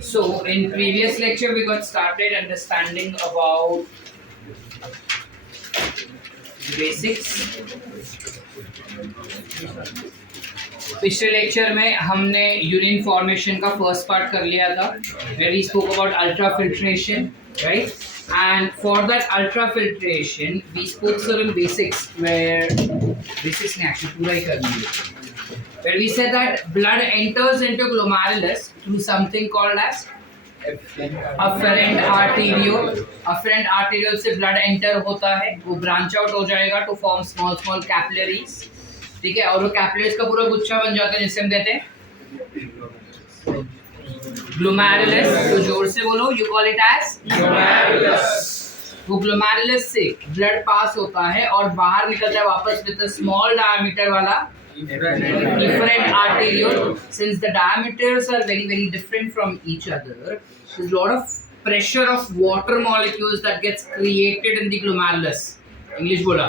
So in previous lecture we got started understanding about the basics. पिछले lecture में हमने urine formation का first part कर लिया था, where we spoke about ultrafiltration, right? And for that ultrafiltration we spoke certain basics where basics ने actually पूरा ही कर लिया, where we said that blood enters into glomerulus through something called as afferent arteriole. Afferent arteriole से blood enter होता है, वो branch out हो जाएगा to form small small capillaries, ठीक है, और वो कैपिलरीज का पूरा गुच्छा बन जाता है जिसे हम कहते हैं ग्लोमेरुलस। तो जोर से बोलो, you call it as glomerulus. वो ग्लोमेरुलस से ब्लड पास होता है और बाहर निकलता है वापस विद अ स्मॉल डायमीटर वाला efferent arteriole. Since the diameters are very very different from each other, there's a lot of pressure of water molecules that gets created in the glomerulus. English बोला,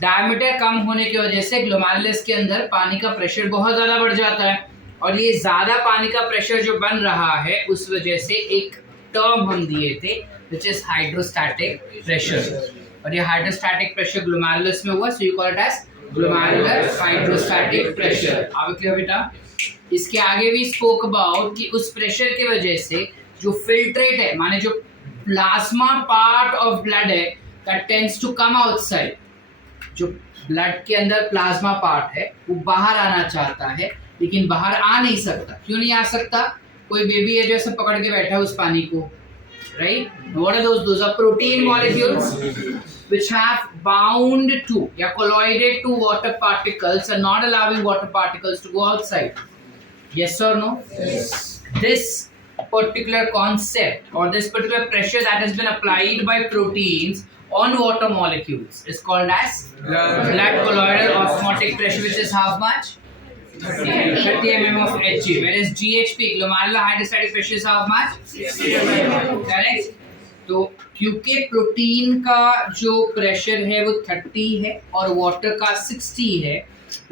diameter कम होने की वजह से glomerulus के अंदर पानी का प्रेशर बहुत ज़्यादा बढ़ जाता है, और ये ज़्यादा पानी का प्रेशर जो बन रहा है उस वजह से एक टर्म हम दिए थे विच इज हाइड्रोस्टैटिक प्रेशर, और ये हाइड्रोस्टैटिक प्रेशर ग्लोमेरुलस में हुआ, so you call it as glomerular hydrostatic pressure. अब क्लियर बेटा? इसके आगे भी स्पोक अबाउट कि उस प्रेशर की वजह से जो फिल्ट्रेट है, माने जो प्लाज्मा पार्ट ऑफ ब्लड है, that tends to come outside. जो ब्लड के अंदर प्लाज्मा पार्ट है वो बाहर आना चाहता है लेकिन बाहर आ नहीं सकता। क्यों नहीं आ सकता? कोई बेबी है जो ऐसे पकड़ के बैठा है उस पानी को, right? What are those are protein molecules which have bound to या collided to water particles and not allowing water particles to go outside. Yes or no? Yes. This particular concept or this particular pressure that has been applied by proteins on water molecules is called as blood colloidal osmotic pressure, which is how much? 30 mm of Hg, whereas GHP glomerular hydrostatic pressure is how much? 60 mm. Correct? तो क्योंकि protein का जो pressure है वो 30 है और water का 60 है,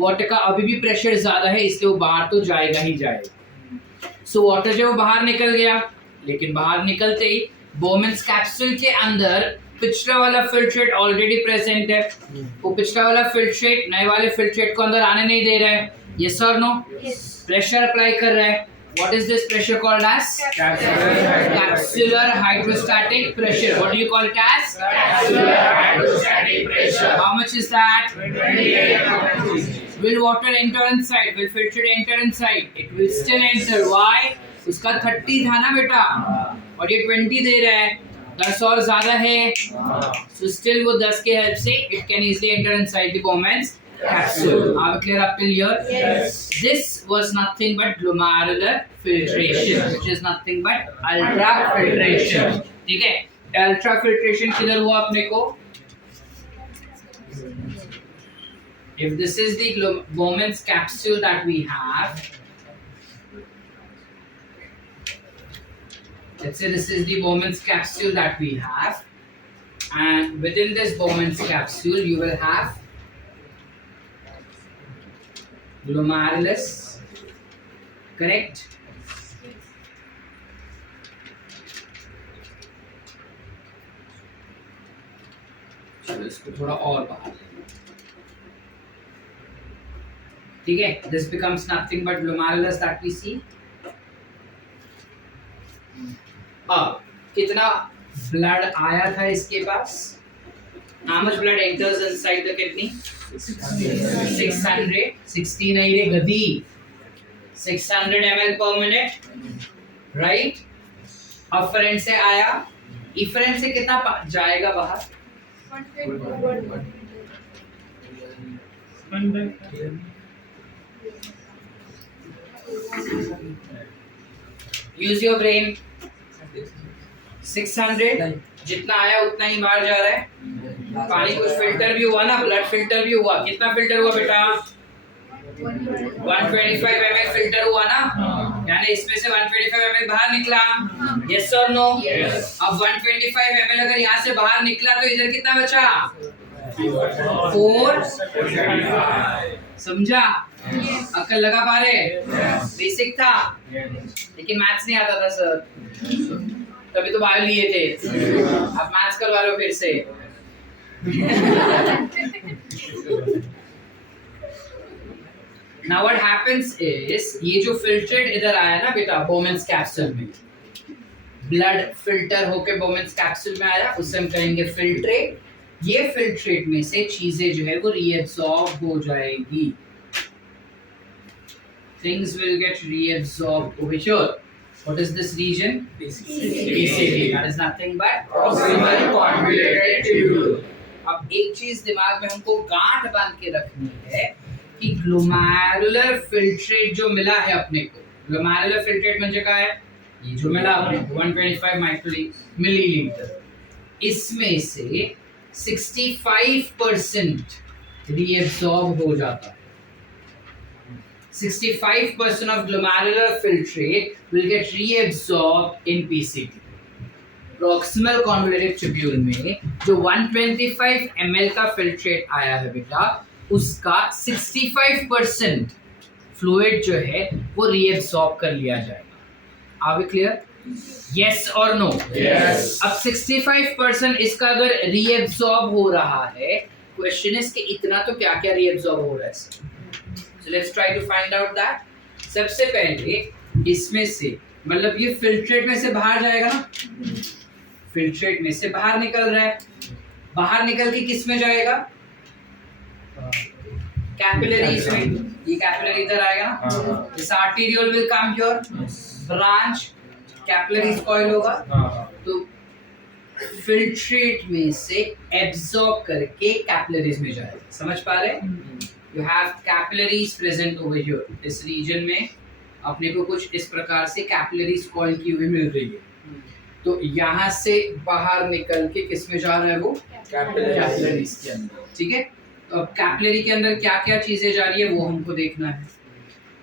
वाटर का अभी भी प्रेशर ज्यादा है इसलिए वो बाहर तो जाएगा ही जाएगा। सो वाटर जब बाहर निकल गया, लेकिन बाहर निकलते ही बोमेंस कैप्सूल के अंदर पिछला वाला फिल्ट्रेट ऑलरेडी प्रेजेंट है, वो पिछला वाला फिल्ट्रेट नए वाले फिल्ट्रेट को अंदर आने नहीं दे रहा है। यस और नो? प्रेशर अप्लाई कर रहा है। What is this pressure called as? Capsular hydrostatic pressure. What do you call it as? Capsular hydrostatic pressure. How much is that? 28. Will water enter inside? Will filtrate enter inside? It will still enter. Why? उसका 30 था ना बेटा, और ये 20 दे रहा है, 10 और ज्यादा है, so still वो 10 के हेल्प से it can easily enter inside the Bowman's capsule. Are we clear up till here? Yes. This was nothing but glomerular filtration, which is nothing but ultrafiltration. ठीक है? Ultrafiltration किधर हुआ अपने को? If this is the Bowman's capsule that we have, let's say this is the Bowman's capsule that we have, and within this Bowman's capsule you will have glomerulus, correct? चलो इसको थोड़ा और बाहर, ठीक है? This becomes nothing but glomerulus that we see. अब कितना blood आया था इसके पास? How much blood enters inside the kidney? 600, 60 नहीं रे गधी, 600 ml per minute, right? Afferent से आया, इफरेंट से कितना जाएगा बाहर? 1. Use your brain. 600 जितना आया उतना ही बाहर जा रहा है। पानी कुछ फिल्टर भी हुआ ना, ब्लड फिल्टर भी हुआ। कितना फिल्टर हुआ बेटा? 125 ml फिल्टर हुआ ना, यानी इसमें से 125 ml बाहर निकला। यस और नो? अब 125 ml अगर यहाँ से बाहर निकला तो इधर कितना बचा? 4 समझा? अक्ल लगा पा रहे? बेसिक था लेकिन मैथ्स नहीं आता था सर, तभी तो बायो लिए थे। आप मैथ्स करवा लो फिर से। Now what happens is ये जो फिल्ट्रेट इधर आया ना बेटा बोमेंस कैप्सूल में, ब्लड फिल्टर होके बोमेंस कैप्सूल में आया, उससे हम कहेंगे फिल्ट्रेट। ये फिल्ट्रेट में से चीजें जो है वो रीएब्सॉर्ब हो जाएगी। Things will get reabsorbed over here. What is this region? PCT. That is nothing but proximal convoluted tubule. अब एक चीज दिमाग में हमको गांठ बांध के रखनी है कि ग्लोमेरुलर फिल्ट्रेट जो मिला है अपने को, ग्लोमेरुलर फिल्ट्रेट म्हणजे काय? ये जो मिला अपने को 125 मिलीलीटर, इसमें से 65% रीएब्सॉर्ब हो जाता है। 65% of glomerular filtrate will get reabsorbed in PCT. Proximal convoluted tubule में जो 125 ml का फिल्ट्रेट आया है बेटा, उसका 65% फ्लूइड जो है वो रीएब्सॉर्ब कर लिया जाएगा। Are we clear? Yes or no? Yes. अब 65% इसका अगर रीएब्सॉर्ब हो रहा है, क्वेश्चन इज कि इतना तो क्या क्या रीएब्सॉर्ब हो रहा है। So let's try to find out that. सबसे पहले इसमें से मतलब ये फिल्ट्रेट में से बाहर जाएगा ना, फिल्ट्रेट में से बाहर निकल रहा है, बाहर निकल के किस में जाएगा? कैपिलरीज में। ये कैपिलरी इधर आएगा ना, this arteriole will come here, branch capillaries coil होगा, तो फिल्ट्रेट में से एब्सॉर्ब करके कैपिलरीज में जाएगा। समझ पा रहे? You have capillaries present over here. इस रीजन में अपने को कुछ इस प्रकार से कैपिलरीज कॉइल की हुई मिल रही है, तो यहाँ से बाहर निकल के किस में जा रहा है वो? कैपिलरीज के अंदर। ठीक है, तो अब कैपिलरी के अंदर क्या क्या चीजें जा रही है वो हमको देखना है।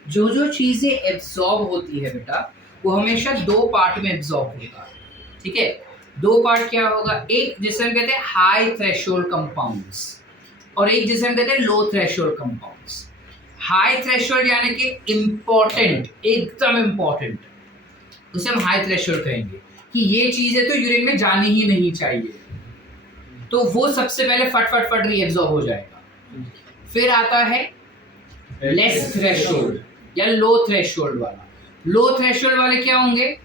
जो जो चीजें एब्सॉर्ब होती है बेटा, वो हमेशा दो पार्ट में एब्सॉर्ब होता है। ठीक है, दो पार्ट क्या होगा? एक जिसे हम कहते हैं हाई थ्रेशोल्ड कंपाउंड्स और एक जिसे हम कहते हैं लो थ्रेशोल्ड कंपाउंड्स। हाई थ्रेशोल्ड यानी कि इम्पोर्टेंट, एकदम इम्पोर्टेंट, उसे हम हाई थ्रेशोल्ड कहेंगे कि ये चीजें तो यूरिन में जानी ही नहीं चाहिए, तो वो सबसे पहले फट फट फट रीएब्सॉर्ब हो जाएगा। फिर आता है लेस थ्रेशोल्ड या लो थ्रेशोल्ड वाला। लो थ्रेशोल्ड वाले क्या होंगे?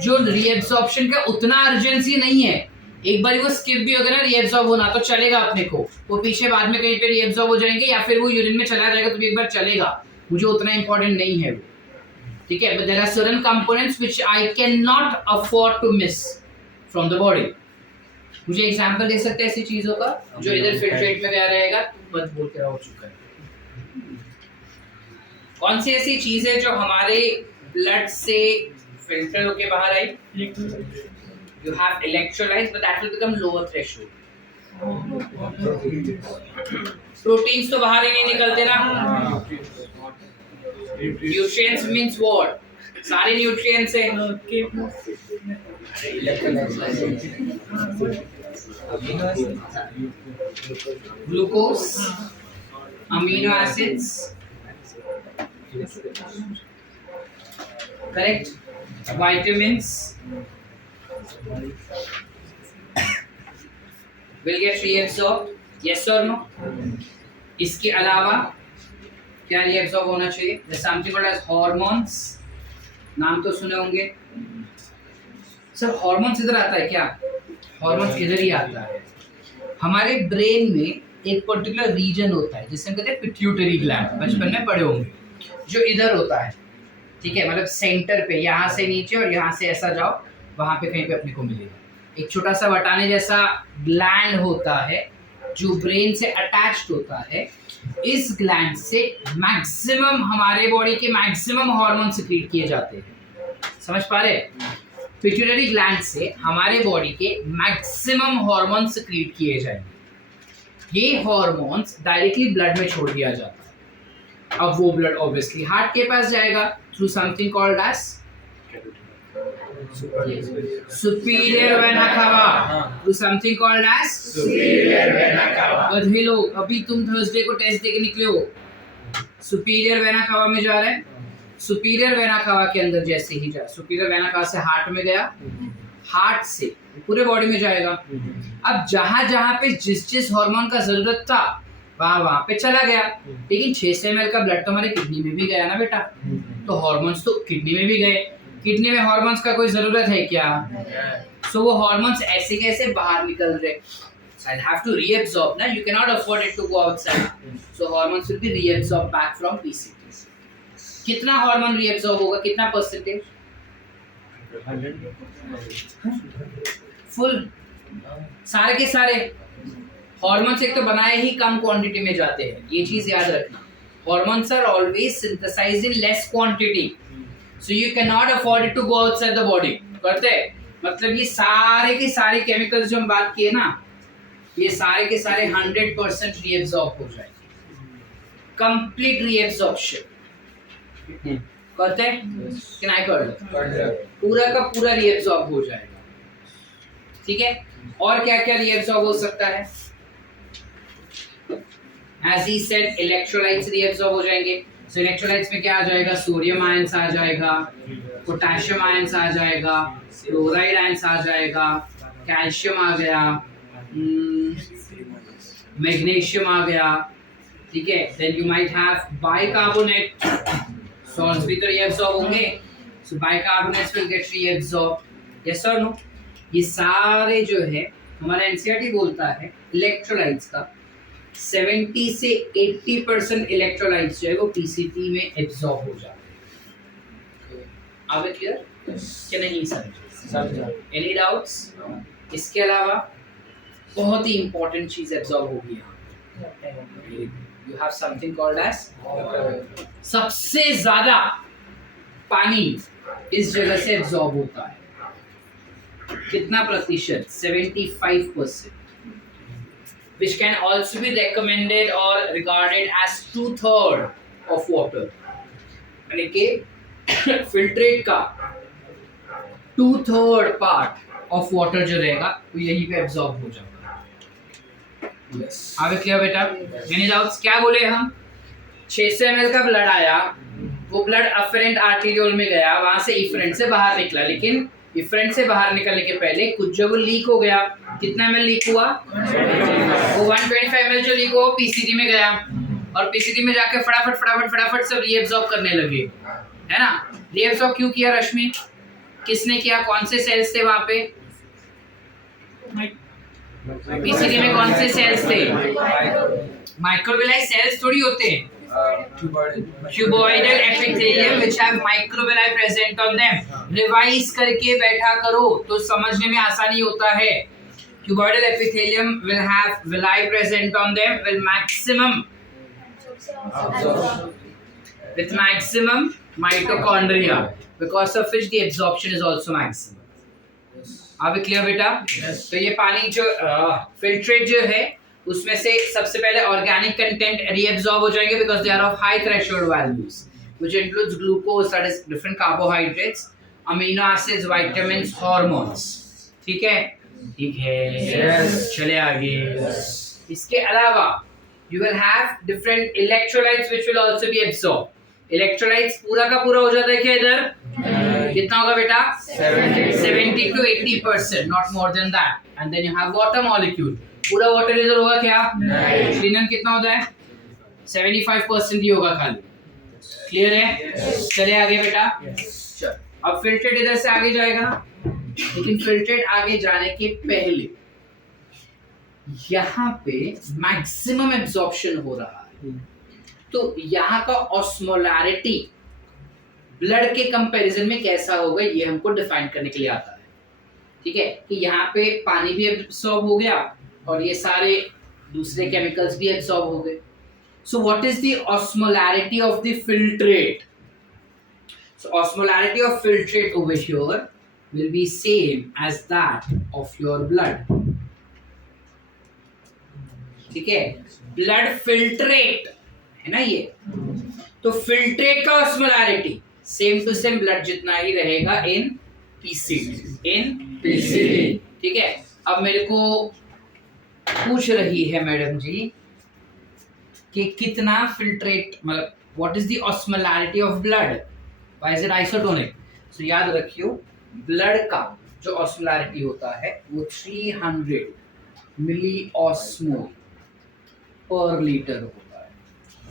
जो रीएब्सॉर्प्शन का उतना अर्जेंसी नहीं है, एक बार वो स्किप भी होगा ना रीएब्सॉर्ब होना तो चलेगा अपने को, वो पीछे बाद में कहीं पे रीएब्सॉर्ब हो जाएंगे या फिर वो यूरिन में चला जाएगा तो भी एक बार चलेगा, मुझे उतना इंपॉर्टेंट नहीं है वो। ठीक है, but there are certain components which I can not afford to miss from the body. मुझे एग्जांपल दे सकते हैं ऐसी चीजों का जो इधर फिल्ट्रेट में गया रहेगा? तुम मत बोल के हो चुका है। कौन सी ऐसी चीज है जो हमारे ब्लड से फिल्टर होके बाहर आई? You have electrolytes, but that will become lower threshold. Proteins तो बाहर ही नहीं निकलते ना। Nutrients means what? सारे nutrients हैं। Glucose, amino acids, correct? Vitamins will get reabsorbed, yes or no? इसके अलावा क्या reabsorb होना चाहिए? There's something called as hormones, नाम तो सुने होंगे। सर hormones इधर आता है क्या? hormones इधर ही आता है। हमारे ब्रेन में एक पर्टिकुलर रीजन होता है जिसे हम कहते हैं पिट्यूटरी ग्लैंड, बचपन में पढ़े होंगे, जो इधर होता है। ठीक है, मतलब सेंटर पे, यहाँ से नीचे और यहाँ से ऐसा जाओ, वहां पे कहीं पे अपने को मिलेगा। एक छोटा सा वटाने जैसा ग्लैंड होता है जो ब्रेन से अटैच्ड होता है। इस ग्लैंड से मैक्सिमम हमारे बॉडी के मैक्सिमम हार्मोन सिक्रीट किए जाते हैं। समझ पा रहे? पिट्यूटरी ग्लैंड से हमारे बॉडी के मैक्सिमम हार्मोन सिक्रीट किए जाएंगे। ये हार्मोन्स डायरेक्टली ब्लड में छोड़ दिया जाता है। अब वो ब्लड ऑब्वियसली हार्ट के पास जाएगा through something called as superior vena cava, to something called as superior vena cava। बधे लोग, अभी तुम थर्सडे को टेस्ट देके निकले हो, सुपीरियर वेना कावा में जा रहा है, सुपीरियर वेना कावा के अंदर जैसे ही जाए, सुपीरियर वेना कावा से हार्ट में गया, हार्ट से पूरे बॉडी में जाएगा। अब जहां जहां पे जिस जिस हार्मोन का जरूरत था वहां पे चला गया, लेकिन 600 ml का ब्लड तो हमारे किडनी में भी गया ना बेटा, तो हार्मोन्स तो किडनी में भी गए। किडनी में हार्मोन्स का कोई जरूरत है क्या? सो वो हार्मोन्स ऐसे कैसे बाहर निकल रहे? I'll have to reabsorb ना, you cannot afford it to go outside, so hormones will be reabsorbed back from PCT। कितना हार्मोन reabsorb होगा, कितना परसेंटेज? फुल, सारे के सारे हार्मोन्स एक तो बनाए ही कम क्वांटिटी में जाते हैं, ये चीज याद रखना। Hormones are always synthesised in less quantity, so you can not afford it to go outside the body. करते मतलब ये सारे के सारे केमिकल्स जो हम बात किए ना, ये सारे के सारे 100% रीएब्सॉर्ब हो जाएंगे, कंप्लीट रीएब्सॉर्प्शन। करते हैं कि नहीं कर, पूरा का पूरा रीएब्सॉर्ब हो जाएगा। ठीक है, और क्या क्या रीएब्सॉर्ब हो सकता है? As he said, electrolytes reabsorb हो जाएंगे। So इलेक्ट्रोलाइट्स में क्या आ जाएगा? सोडियम आयंस आ जाएगा, पोटेशियम आयंस आ जाएगा, क्लोराइड आयंस आ जाएगा, कैल्शियम आ गया, मैग्नीशियम आ गया। ठीक है, then you might have bicarbonate, salts भी तो रीएब्सॉर्ब होंगे, so bicarbonates will get reabsorb. Yes और नो? ये सारे जो है हमारा एनसीईआरटी बोलता है इलेक्ट्रोलाइट्स का 70 से 80% इलेक्ट्रोलाइट्स जो है वो पीसीटी में एब्सॉर्ब हो जाते हैं। अब क्लियर कि नहीं समझे? Any doubts? इसके अलावा बहुत ही इंपॉर्टेंट चीज एब्सॉर्ब होगी यहाँ, you have something called as, सबसे ज्यादा पानी इस जगह से एब्सॉर्ब होता है। कितना प्रतिशत? 75%, which can also be recommended or regarded as 2/3 of water। यानी कि फिल्ट्रेट का 2/3 पार्ट ऑफ वाटर जो रहेगा वो यहीं पे एब्सॉर्ब हो जाएगा। आगे क्या बेटा? Any doubts? क्या बोले हम? 600 ml का ब्लड आया, वो ब्लड अफरेंट आर्टेरियोल में गया, वहां से इफरेंट से बाहर निकला, लेकिन इफरेंट से बाहर निकलने के पहले कुछ जब वो लीक हो गया, कितना ml लीक हुआ? वो 125 ml जो लीक हुआ पीसीटी में गया, और पीसीटी में जाके फटाफट सब रीएब्सॉर्ब करने लगे, है ना? रीएब्सॉर्ब क्यों किया रश्मि? किसने किया? कौन से सेल्स थे वहां पे? पीसीटी में कौन से सेल्स थे? माइक्रोविलाई सेल्स थोड़ी होते हैं, cuboidal epithelium which have microvilli present on them। Revise करके बैठा करो तो समझने में आसानी होता है। cuboidal epithelium will have villi present on them with maximum mitochondria, because of which the absorption is also maximum। अब क्लियर बेटा? तो ये पानी जो फिल्ट्रेट जो है उसमें से सबसे पहले ऑर्गेनिक कंटेंट रीएब्सॉर्ब हो जाएंगे, because they are of high threshold values which includes glucose, that is different carbohydrates, amino acids, vitamins, hormones. ठीक है? ठीक है, चले आगे। इसके अलावा you will have different electrolytes which will also be absorb. Electrolytes पूरा का पूरा हो जाता है क्या इधर? कितना होगा बेटा? 70 to 80%, not more than that. And then you have water molecule, पूरा वाटर इधर होगा क्या? लिनन कितना होता है? 75% ही होगा खाली। क्लियर है? चले आगे बेटा। चल, अब फिल्ट्रेट इधर से आगे जाएगा ना, लेकिन फिल्ट्रेट आगे जाने के पहले यहाँ पे मैक्सिमम एब्जॉर्प्शन हो रहा है, तो यहाँ का ऑस्मोलैरिटी ब्लड के कंपैरिजन में कैसा होगा ये हमको डिफाइन करने के लिए आता है। ठीक है, कि यहाँ पे पानी भी एब्सॉर्ब हो गया और ये सारे दूसरे केमिकल्स भी एब्सॉर्ब हो गए। So what is the osmolarity of the filtrate? So osmolarity of filtrate over here will be same as that of your blood। ठीक है, ब्लड फिल्ट्रेट है ना ये, तो फिल्ट्रेट का osmolarity same to same blood जितना ही रहेगा इन पीसीटी। ठीक है, अब मेरे को पूछ रही है मैडम जी कि कितना फिल्ट्रेट, मतलब what is the osmolarity of blood, why is it isotonic? So याद रखियो ब्लड का जो ऑस्मोलैरिटी होता है वो 300 मिली ऑस्मोल पर लीटर होता है।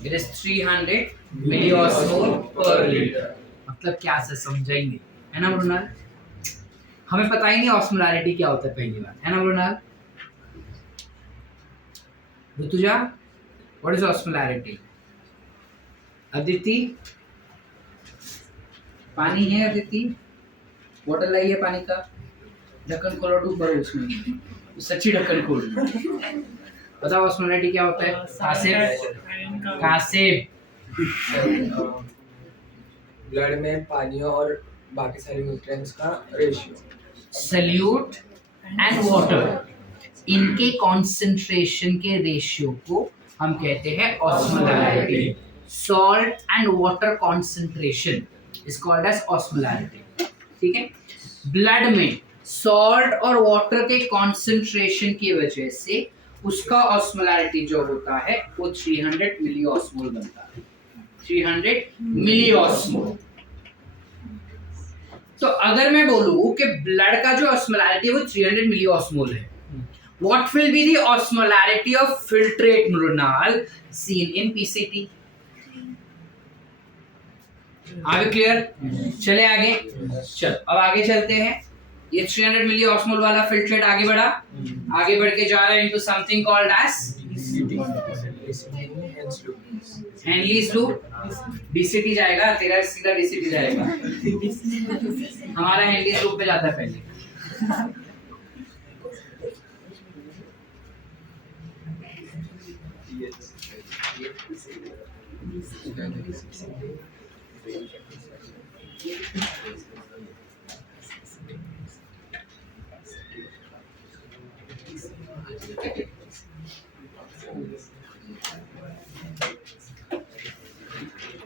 इट इज 300 मिली ऑस्मोल पर लीटर। मतलब क्या से समझेंगे, है ना मृणाल? हमें पता ही नहीं ऑस्मोलैरिटी क्या होता है पहली बार, है ना Mrinal? Rutuja, what is osmolarity? Aditi, पानी है अदिति? बोतल लाइए पानी का, ढक्कन खोलो, डूब भरो उसमें, सच्ची ढक्कन खोल। बताओ ऑस्मोलैरिटी क्या होता है? कासिफ ब्लड में पानी और बाकी सारे न्यूट्रिएंट्स का रेशियो। सल्यूट एंड वाटर, इनके कॉन्सेंट्रेशन के रेशियो को हम कहते हैं osmolarity. Salt and water concentration is called as osmolarity. ठीक है, ब्लड में सॉल्ट और वाटर के कॉन्सेंट्रेशन की वजह से उसका ऑस्मोलैरिटी जो होता है वो 300 मिली ऑस्मोल बनता है। 300 मिली ऑस्मोल। तो अगर मैं बोलूं कि ब्लड का जो ऑस्मोलैरिटी है वो 300 मिली ऑस्मोल है, what will be the osmolarity of filtrate mृणाल seen in PCT? आगे क्लियर? चले आगे, चल अब आगे चलते हैं। ये 300 मिली ऑस्मोल वाला फिल्ट्रेट आगे बढ़ा, आगे बढ़ के जा रहा है into something called as Henle's loop. DCT जाएगा तेरा, सीधा डीसीटी जाएगा। हमारा हेनलीज लूप पे जाता है पहले।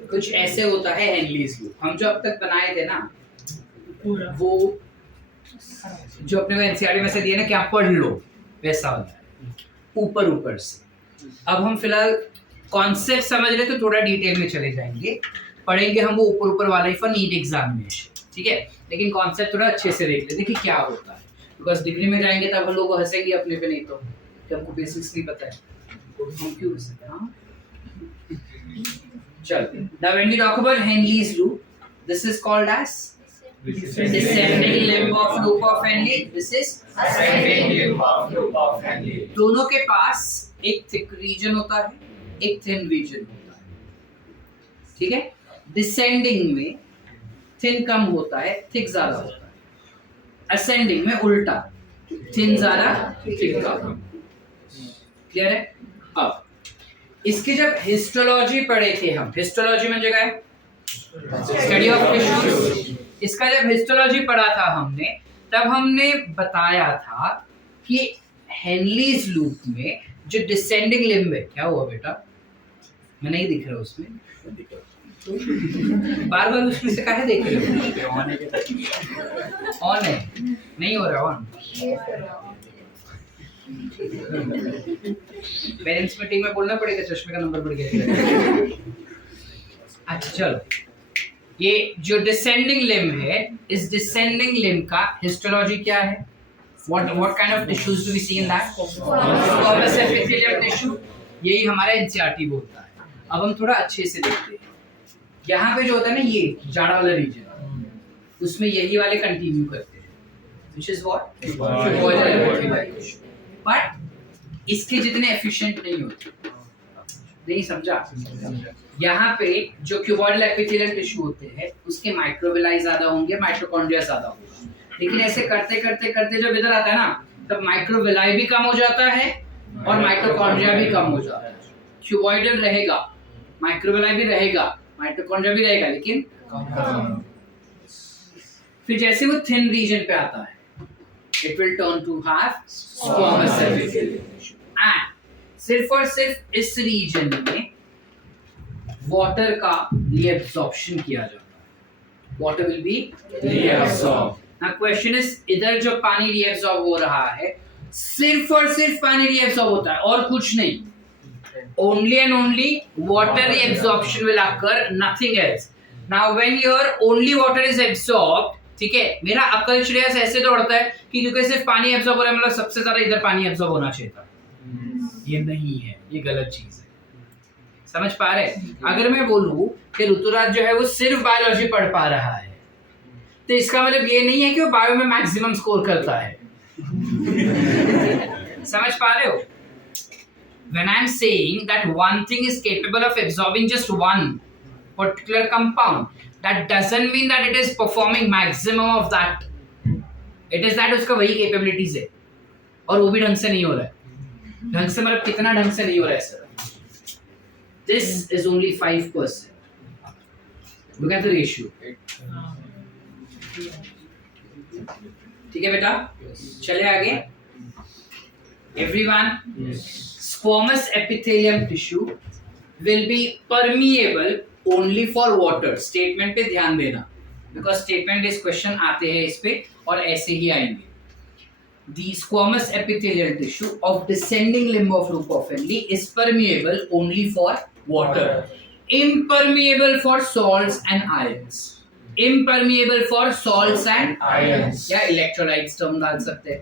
कुछ ऐसे होता है हेनलीज लूप। हम जो अब तक बनाए थे ना वो जो अपने को एनसीईआरटी में से दिए ना कि आप पढ़ लो, वैसा होता है ऊपर ऊपर से। अब हम फिलहाल कॉन्सेप्ट समझ रहे तो थोड़ा डिटेल में चले जाएंगे, पढ़ेंगे हम वो ऊपर ऊपर वाला ही फॉर नीट एग्जामिनेशन। ठीक है, लेकिन कॉन्सेप्ट थोड़ा अच्छे से देख लेते कि क्या होता है, बिकॉज डिग्री में जाएंगे तब हम लोग हंसेंगे अपने पे, नहीं तो कि हमको बेसिक्स नहीं पता है हम क्यों हंसते हैं। हाँ चल, now when we talk about Henle's loop, this is called as descending limb of loop of Henle. This is ascending limb of loop of Henle. दोनों के पास एक थिक रीजन होता है, एक थिन रीजन होता है। ठीक है, डिसेंडिंग में थिन कम होता है, थिक ज्यादा होता है। असेंडिंग में उल्टा, थिन ज्यादा, थिक कम। क्लियर है? अब इसकी जब हिस्टोलॉजी पढ़े थे हम, हिस्टोलॉजी में जगह है स्टडी ऑफ टिश्यूज, इसका जब हिस्टोलॉजी पढ़ा था हमने तब हमने बताया था कि हेनलीज लूप में जो डिसेंडिंग लिम्ब है, क्या हुआ बेटा? मैं नहीं दिख रहा उसमें, बार बार उसमें से काहे देख रहे हो? ऑन है, नहीं हो रहा ऑन। पेरेंट्स मीटिंग में बोलना पड़ेगा, चश्मे का नंबर बढ़ गया। अच्छा चलो, ये जो डिसेंडिंग लिम्ब है, इस डिसेंडिंग लिम्ब का हिस्टोलॉजी क्या है? what kind of tissues do we see in that? Squamous epithelial tissue, यही हमारा एनसीईआरटी बोलता है। अब हम थोड़ा अच्छे से देखते हैं। यहाँ पे जो होता है ना ये जाड़ा वाला रीजन, उसमें यही वाले कंटिन्यू करते हैं, which is what? बट इसके जितने एफिशिएंट नहीं होते। नहीं समझा? यहाँ पे जो क्यूबॉइडल एपिथेलियल टिश्यू होते हैं उसके माइक्रोविलाई ज्यादा होंगे, माइटोकॉन्ड्रिया ज्यादा होगा। लेकिन ऐसे करते करते करते जब इधर आता है ना तब माइक्रोविलाई भी कम हो जाता है और माइटोकॉन्ड्रिया भी कम हो जाता है। क्यूबॉइडल रहेगा, माइक्रोविलाई भी रहेगा, माइटोकॉन्ड्रिया भी रहेगा, लेकिन फिर जैसे वो थिन रीजन पे आता है it will turn to have squamous epithelial tissue, and सिर्फ और सिर्फ इस रीजन में वाटर का रीअब्सॉर्प्शन किया जाता है। Water will be reabsorb. Now question is, इधर जो पानी रीअब्सॉर्ब हो रहा है सिर्फ और सिर्फ पानी रीअब्सॉर्ब होता है और कुछ नहीं, only and only water absorption will occur, nothing else. Now when your only water is absorbed, ठीक है, मेरा अकल श्रेयस ऐसे दौड़ता है कि क्योंकि सिर्फ पानी एब्जॉर्ब हो रहा है मतलब सबसे ज्यादा इधर पानी एब्जॉर्ब होना चाहिए था। ये नहीं है, ये गलत चीज है। समझ पा रहे? अगर मैं बोलूं कि ऋतुराज जो है वो सिर्फ बायोलॉजी पढ़ पा रहा है तो इसका मतलब ये नहीं है कि वो बायो में मैक्सिमम स्कोर करता है। समझ पा रहे हो? When I'm saying that one thing is capable of absorbing just one particular compound, that doesn't mean that it is performing maximum of that. It is that उसका वही capabilities है और वो भी ढंग से नहीं हो रहा है। ढंग से मतलब कितना ढंग से नहीं हो रहा है sir? This is only 5%. Look at the ratio. ठीक है बेटा, चले आगे। Everyone, squamous epithelium tissue will be permeable only for water. Statement पे ध्यान देना, because statement based question आते हैं इस पे और ऐसे ही आएंगे। The squamous epithelial tissue of descending limb of Rupofenli is permeable only for water. Impermeable for salts and ions. Impermeable for salts and ions. या electrolytes टर्म डाल सकते हैं,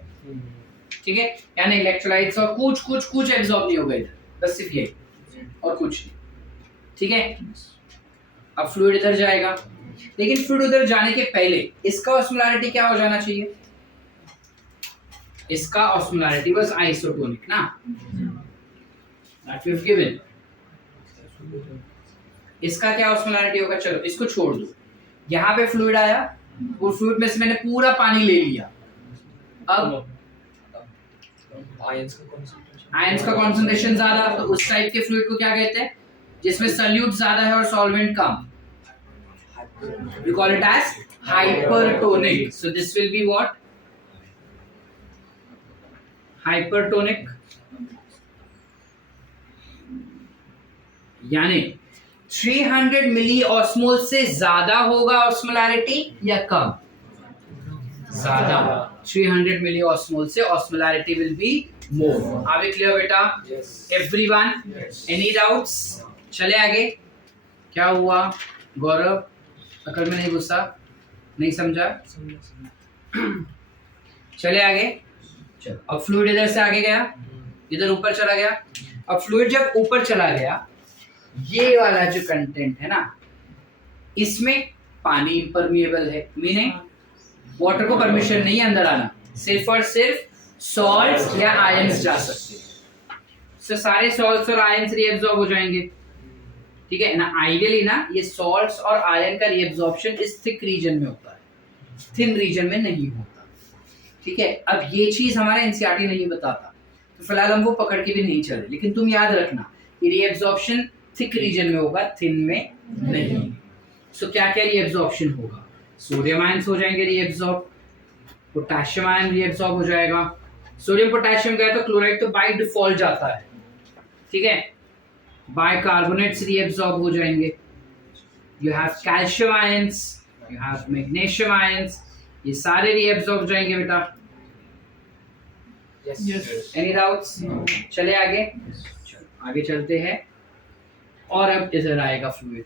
ठीक है? यानी इलेक्ट्रोलाइट्स और कुछ एब्जॉर्ब नहीं होगा इधर, बस सिर्फ ये और कुछ नहीं, ठीक है? अब फ्लूइड इधर जाएगा, लेकिन फ्लूइड उधर जाने के पहले इसका ऑस्मोलारिटी क्या हो जाना चाहिए? इसका ऑस्मोलारिटी वाज आइसोटोनिक ना, दैट वी हैव गिवन। इसका क्या ऑस्मोलारिटी होगा? चलो इसको छोड़ दो, यहाँ पे फ्लूइड आया, वो फ्लूइड में से मैंने पूरा पानी ले लिया। अब आयंस का कॉन्सेंट्रेशन ज्यादा, तो उस टाइप के फ्लूइड को क्या कहते हैं? जिसमें सॉल्यूट ज्यादा है और solvent come. We call it as hypertonic. So this will be what? Hypertonic. यानी 300 मिली ऑस्मोल से ज्यादा होगा ऑस्मोलारिटी या कम? ज्यादा। 300 मिली ऑस्मोल से osmolarity will be more. Are we clear बेटा? Everyone, any doubts? चले आगे। क्या हुआ गौरव? अकल में नहीं घुसा, नहीं समझा? चले आगे। चलो अब फ्लूइड इधर से आगे गया, इधर ऊपर चला गया। अब फ्लूइड जब ऊपर चला गया, ये वाला जो कंटेंट है ना, इसमें पानी इम्परमिएबल है, मीनिंग वाटर को परमिशन नहीं अंदर आना, सिर्फ और सिर्फ सॉल्ट्स या आयंस जा सकते हैं। तो सारे सॉल्ट्स और आयंस रीअब्सॉर्ब हो जाएंगे, ठीक है ना? आइडियली ना ये सॉल्ट्स और आयन का रीअब्सॉर्प्शन इस थिक रीजन में होता है, थिन रीजन में नहीं होता, ठीक है? अब ये चीज हमारा एनसीईआरटी नहीं बताता, तो फिलहाल हम वो पकड़ के भी नहीं चले, लेकिन तुम याद रखना कि रीअब्सॉर्प्शन थिक रीजन में होगा, थिन में नहीं। सो क्या क्या रीअब्सॉर्प्शन होगा? सोडियम आयंस हो जाएंगे रीअब्सॉर्ब, पोटेशियम आयन रीअब्सॉर्ब हो जाएगा। सोडियम पोटेशियम गया तो क्लोराइड तो बाय डिफॉल्ट जाता है, ठीक है? बाइकार्बोनेट्स रीअब्सॉर्ब हो जाएंगे। You have calcium ions, you have magnesium ions, ये सारे रीअब्सॉर्ब हो जाएंगे बेटा। Any doubts? चले आगे। आगे चलते हैं। और अब इधर आएगा फ्लूइड।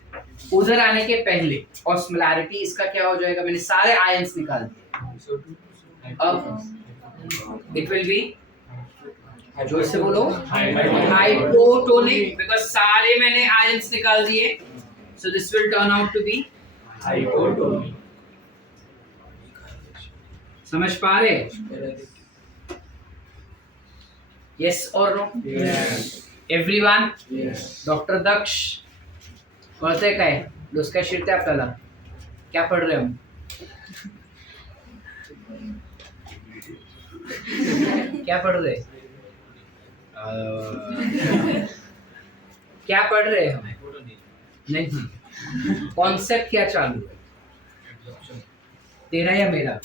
उधर आने के पहले ऑस्मोलारिटी इसका क्या हो जाएगा? मैंने सारे आयंस निकाल दिए। अब इट विल बी, जोर से बोलो, हाइपोटोनिक, बिकॉज़ सारे मैंने आयंस निकाल दिए। So this will turn out to be hypotonic. समझ पा रहे? यस और नो? एव्हरीवन? डॉक्टर दक्ष कळतंय काय? डोसक्यात शिरते आपल्याला? क्या पढ़ रहे हम? क्या पढ़ रहे? क्या पढ़ रहे हम? नहीं, कॉन्सेप्ट क्या चालू है, तेरा या मेरा?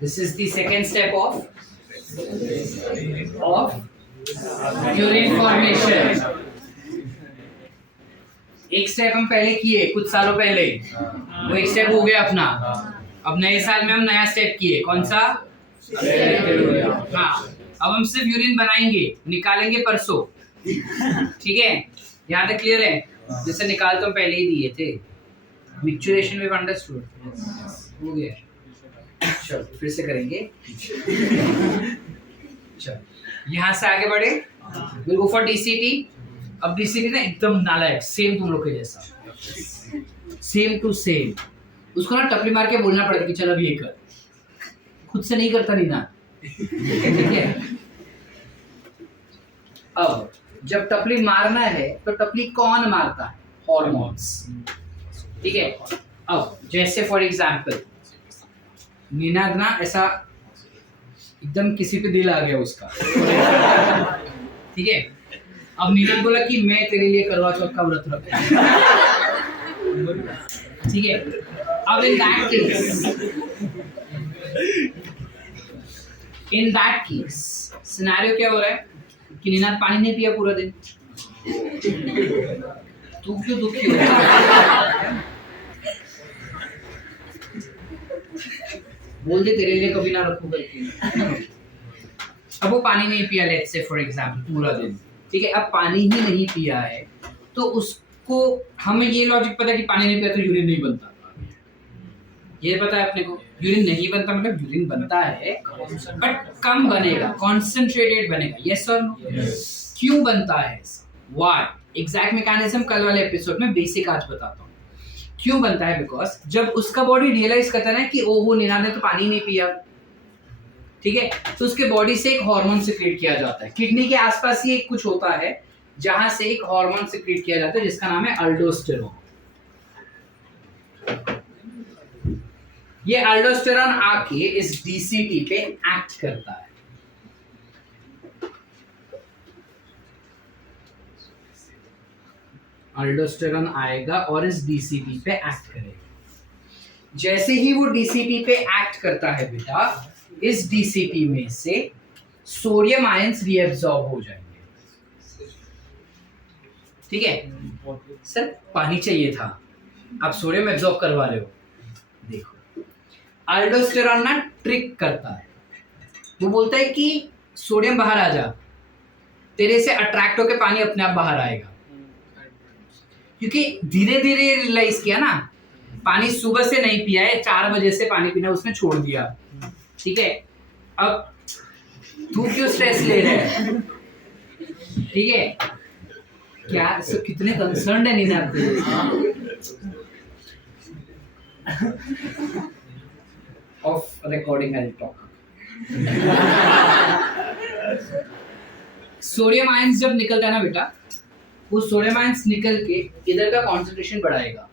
This is the second step of urine formation. एक स्टेप हम पहले किए कुछ सालों पहले, वो एक स्टेप हो गया अपना। अब नए साल में हम नया स्टेप किए, कौन सा? हाँ, अब हम सिर्फ यूरिन बनाएंगे, निकालेंगे परसों। ठीक है, यहाँ तक क्लियर है? जैसे निकाल तो हम पहले ही दिए थे। मिक्चुरेशन में अंडरस्टूड हो गया। चलो फिर से करेंगे। चलो यहाँ से आगे बढ़े, विल गो फॉर डीसीटी। अब डीसीटी ना एकदम नालायक, सेम तुम लोग के जैसा, सेम टू सेम। उसको ना टपली मार के बोलना पड़ता कि चल अब ये कर, खुद से नहीं करता नीना। ठीक है, अब जब टपली मारना है तो टपली कौन मारता है? हॉर्मोन्स। ठीक है, अब जैसे फॉर एग्जाम्पल नीना ना ऐसा एकदम किसी पे दिल आ गया उसका। ठीक है, अब नीना बोला कि मैं तेरे लिए करवा चौथ का व्रत रखूंगा। ठीक है, अब इन दैट केस सिनेरियो क्या हो रहा है कि नीना पानी नहीं पिया पूरा दिन। तू क्यों दुखी हो रहा है? बोल दे तेरे लिए कभी ना रखूं करके। अब वो पानी नहीं पिया, लेट्स से फॉर एग्जांपल पूरा दिन। ठीक है, अब पानी ही नहीं पिया है तो उसको, हमें ये लॉजिक पता है कि पानी नहीं पिया तो यूरिन नहीं बनता। ये पता है अपने को, यूरिन नहीं बनता मतलब यूरिन बनता है बट कम बनेगा, कॉन्सेंट्रेटेड बनेगा। यस और नो? क्यों बनता है? व्हाई? एग्जैक्ट मैकेनिज्म कल वाले एपिसोड में, बेसिक आज बताता हूँ क्यों बनता है। बिकॉज जब उसका बॉडी रियलाइज करता है ना कि ओहो नीना ने तो पानी नहीं पिया, ठीक है, तो उसके बॉडी से एक हार्मोन सिक्रेट किया जाता है। किडनी के आसपास ही एक कुछ होता है जहां से एक हार्मोन सिक्रेट किया जाता है जिसका नाम है अल्डोस्टेरोन। ये अल्डोस्टेरोन आके इस डीसीटी पे एक्ट करता है। अल्डोस्टेरोन आएगा और इस डीसीटी पे एक्ट करेगा। जैसे ही वो डीसीटी पे एक्ट करता है बेटा, इस डीसीटी में से सोडियम आयंस रीएब्सॉर्ब हो जाएंगे। ठीक है, सर पानी चाहिए था, आप सोडियम एब्सॉर्ब करवा रहे हो। देखो, अल्डोस्टेरोन ना ट्रिक करता है, वो बोलता है कि सोडियम बाहर आ जा, तेरे से अट्रैक्ट होकर पानी अपने आप बाहर आएगा। क्योंकि धीरे धीरे रियलाइज किया ना, पानी सुबह से नहीं पिया है, 4 बजे से पानी पीना उसने छोड़ दिया। ठीक है, अब तू क्यों स्ट्रेस ले रहा है? ठीक है, क्या सब कितने कंसर्न्ड है नीना पे। Of recording I talk. Sodium ions जब निकलता है ना बेटा, वो सोडियम आयंस निकल के इधर का कंसंट्रेशन बढ़ाएगा।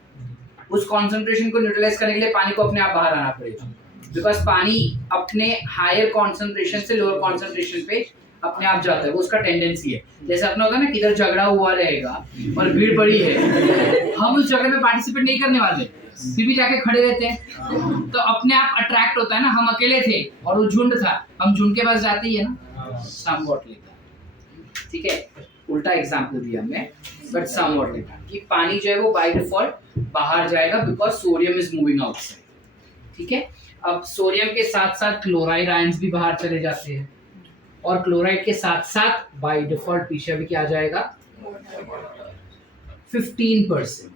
उस कंसंट्रेशन को न्यूट्रलाइज करने के लिए पानी को अपने आप बाहर आना पड़ेगा। बिकॉज पानी अपने हायर कंसंट्रेशन से लोअर कंसंट्रेशन पे अपने आप जाता है, वो उसका टेंडेंसी है। जैसे अपना होता है ना, किधर झगड़ा हुआ रहेगा और भीड़ पड़ी है, हम उस झगड़े में पार्टिसिपेट नहीं करने वाले, फिर भी जाके खड़े रहते हैं, तो अपने आप अट्रैक्ट होता है ना। हम अकेले थे और वो झुंड था, हम झुंड के पास जाते ही है ना, समवॉट लेता। ठीक है, उल्टा एग्जाम्पल दिया हमने, बट समवॉट लेता कि पानी जो है वो बाय डिफॉल्ट बाहर जाएगा because sodium is moving outside. ठीक है, अब सोडियम के साथ साथ क्लोराइड आयंस भी बाहर चले जाते हैं, और क्लोराइड के साथ साथ बाय डिफॉल्ट पीछे भी क्या आ जाएगा, 15%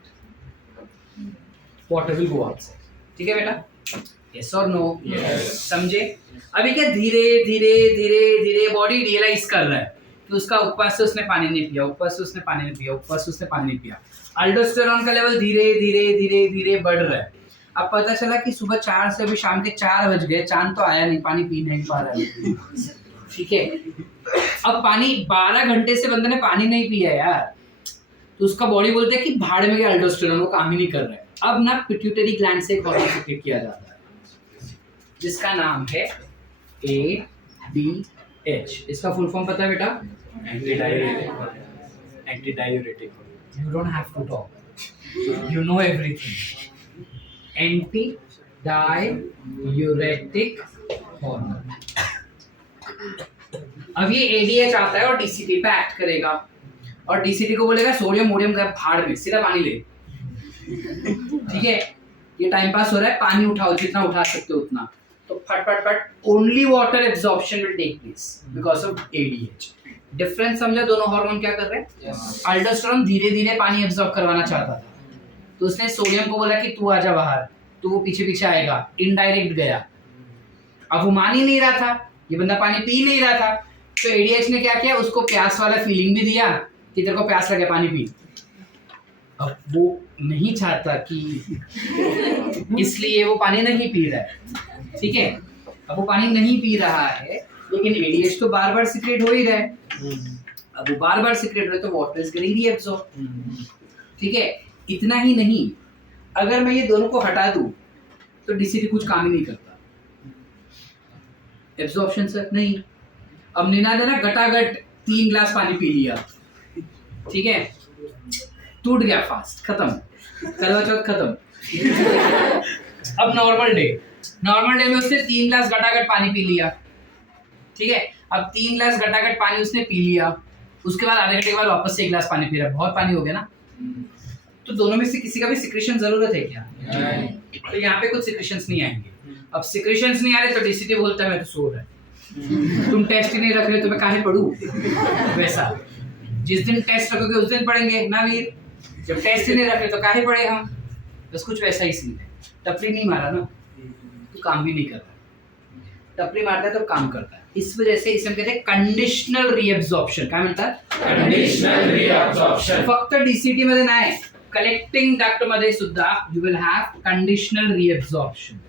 वाटर विल गो आउटसाइड। ठीक है बेटा, यस और नो? समझे? अभी क्या धीरे धीरे धीरे धीरे बॉडी रियलाइज कर रहा है कि उसका उपवास से उसने पानी नहीं पिया, उपवास से उसने पानी नहीं पिया, उपवास से उसने पानी नहीं पिया। अल्डोस्टेरोन का लेवल धीरे धीरे धीरे धीरे बढ़ रहा है। अब पता चला कि सुबह 4 से अभी शाम के 4 बज गए, चांद तो आया नहीं, पानी पी नहीं पा रहा है। ठीक है, अब पानी 12 घंटे से बंदे ने पानी नहीं पिया यार, तो उसका बॉडी बोलता है कि भाड़ में गया अल्डोस्टेरोन, वो काम ही नहीं कर रहा है। अब ना पिट्यूटरी ग्लैंड से एक हार्मोन सिक्रेट किया जाता है जिसका नाम है ADH। इसका फुल फॉर्म पता है बेटा? Anti diuretic. You don't have to talk. You know everything. Anti-diuretic hormone. अब ये ADH आता है और DCT पे एक्ट करेगा। और डीसीटी को बोलेगा सोडियम मोडियम का भाड़ में, सीधा पानी ले। ठीक है, ये टाइम पास हो रहा है, पानी उठाओ जितना उठा सकते हो उतना। तो फट फट फट only water absorption will take place because of ADH. Difference समझा? दोनों हार्मोन क्या कर रहे हैं? अल्डोस्टेरोन धीरे धीरे पानी एब्जॉर्ब करवाना चाहता था, तो उसने सोडियम को बोला कि तू आजा बाहर, तो वो पीछे पीछे आएगा, इनडायरेक्ट गया। अब वो मान ही नहीं रहा था, ये बंदा पानी पी नहीं रहा था, तो एडीएच ने क्या किया, उसको प्यास वाला फीलिंग भी दिया कि तेरे को प्यास लगे, पानी पी। अब वो नहीं चाहता कि इसलिए वो पानी नहीं पी रहा है। ठीक है, अब वो पानी नहीं पी रहा है, लेकिन एडीएच तो बार बार सिक्रेट हो ही रहा है। अब वो बार बार सिक्रेट हो रहा है, तो वाटर इज गेटिंग रीअब्सॉर्ब। ठीक है, इतना ही नहीं, अगर मैं ये दोनों को हटा दूं तो डीसीटी कुछ काम ही नहीं करता। एब्जॉर्प्शन सर नहीं। अब निनाद ने ना गटागट 3 ग्लास पानी पी लिया, ठीक है, टूट गया फास्ट, खत्म, करवा चौथ खत्म। अब नॉर्मल डे में उसने 3 ग्लास गटागट पानी पी लिया। ठीक है, अब 3 ग्लास गटागट पानी उसने पी लिया, उसके बाद आधे घंटे के बाद वापस से 1 ग्लास पानी पी रहा है, बहुत पानी हो गया ना। तो दोनों में से किसी का भी सिक्रेशन जरूरत है क्या? तो यहाँ पे कुछ सिक्रेशंस नहीं आएंगे। अब सिक्रेशंस नहीं आ रहे तो डीसीटी बोलता है मैं तो सो रहा है, तुम टेस्ट ही नहीं रख रहे तो मैं काहे पढ़ूं? वैसा जिस दिन टेस्ट रखोगे उस दिन पढ़ेंगे ना वीर, जब टेस्ट ही नहीं रख रहे तो काहे पढ़े हम? बस कुछ वैसा ही सीन है। टपरी नहीं मारा ना तो काम भी नहीं कर रहा, टपरी मारता है तो काम करता है। इस वजह से इसे हम कहते हैं कंडिशनल रीअब्सॉर्प्शन। काय म्हणतात? Conditional reabsorption. फक्त डीसीटी मध्ये नाही, कलेक्टिंग डक्ट मध्ये सुद्धा you will have conditional reabsorption.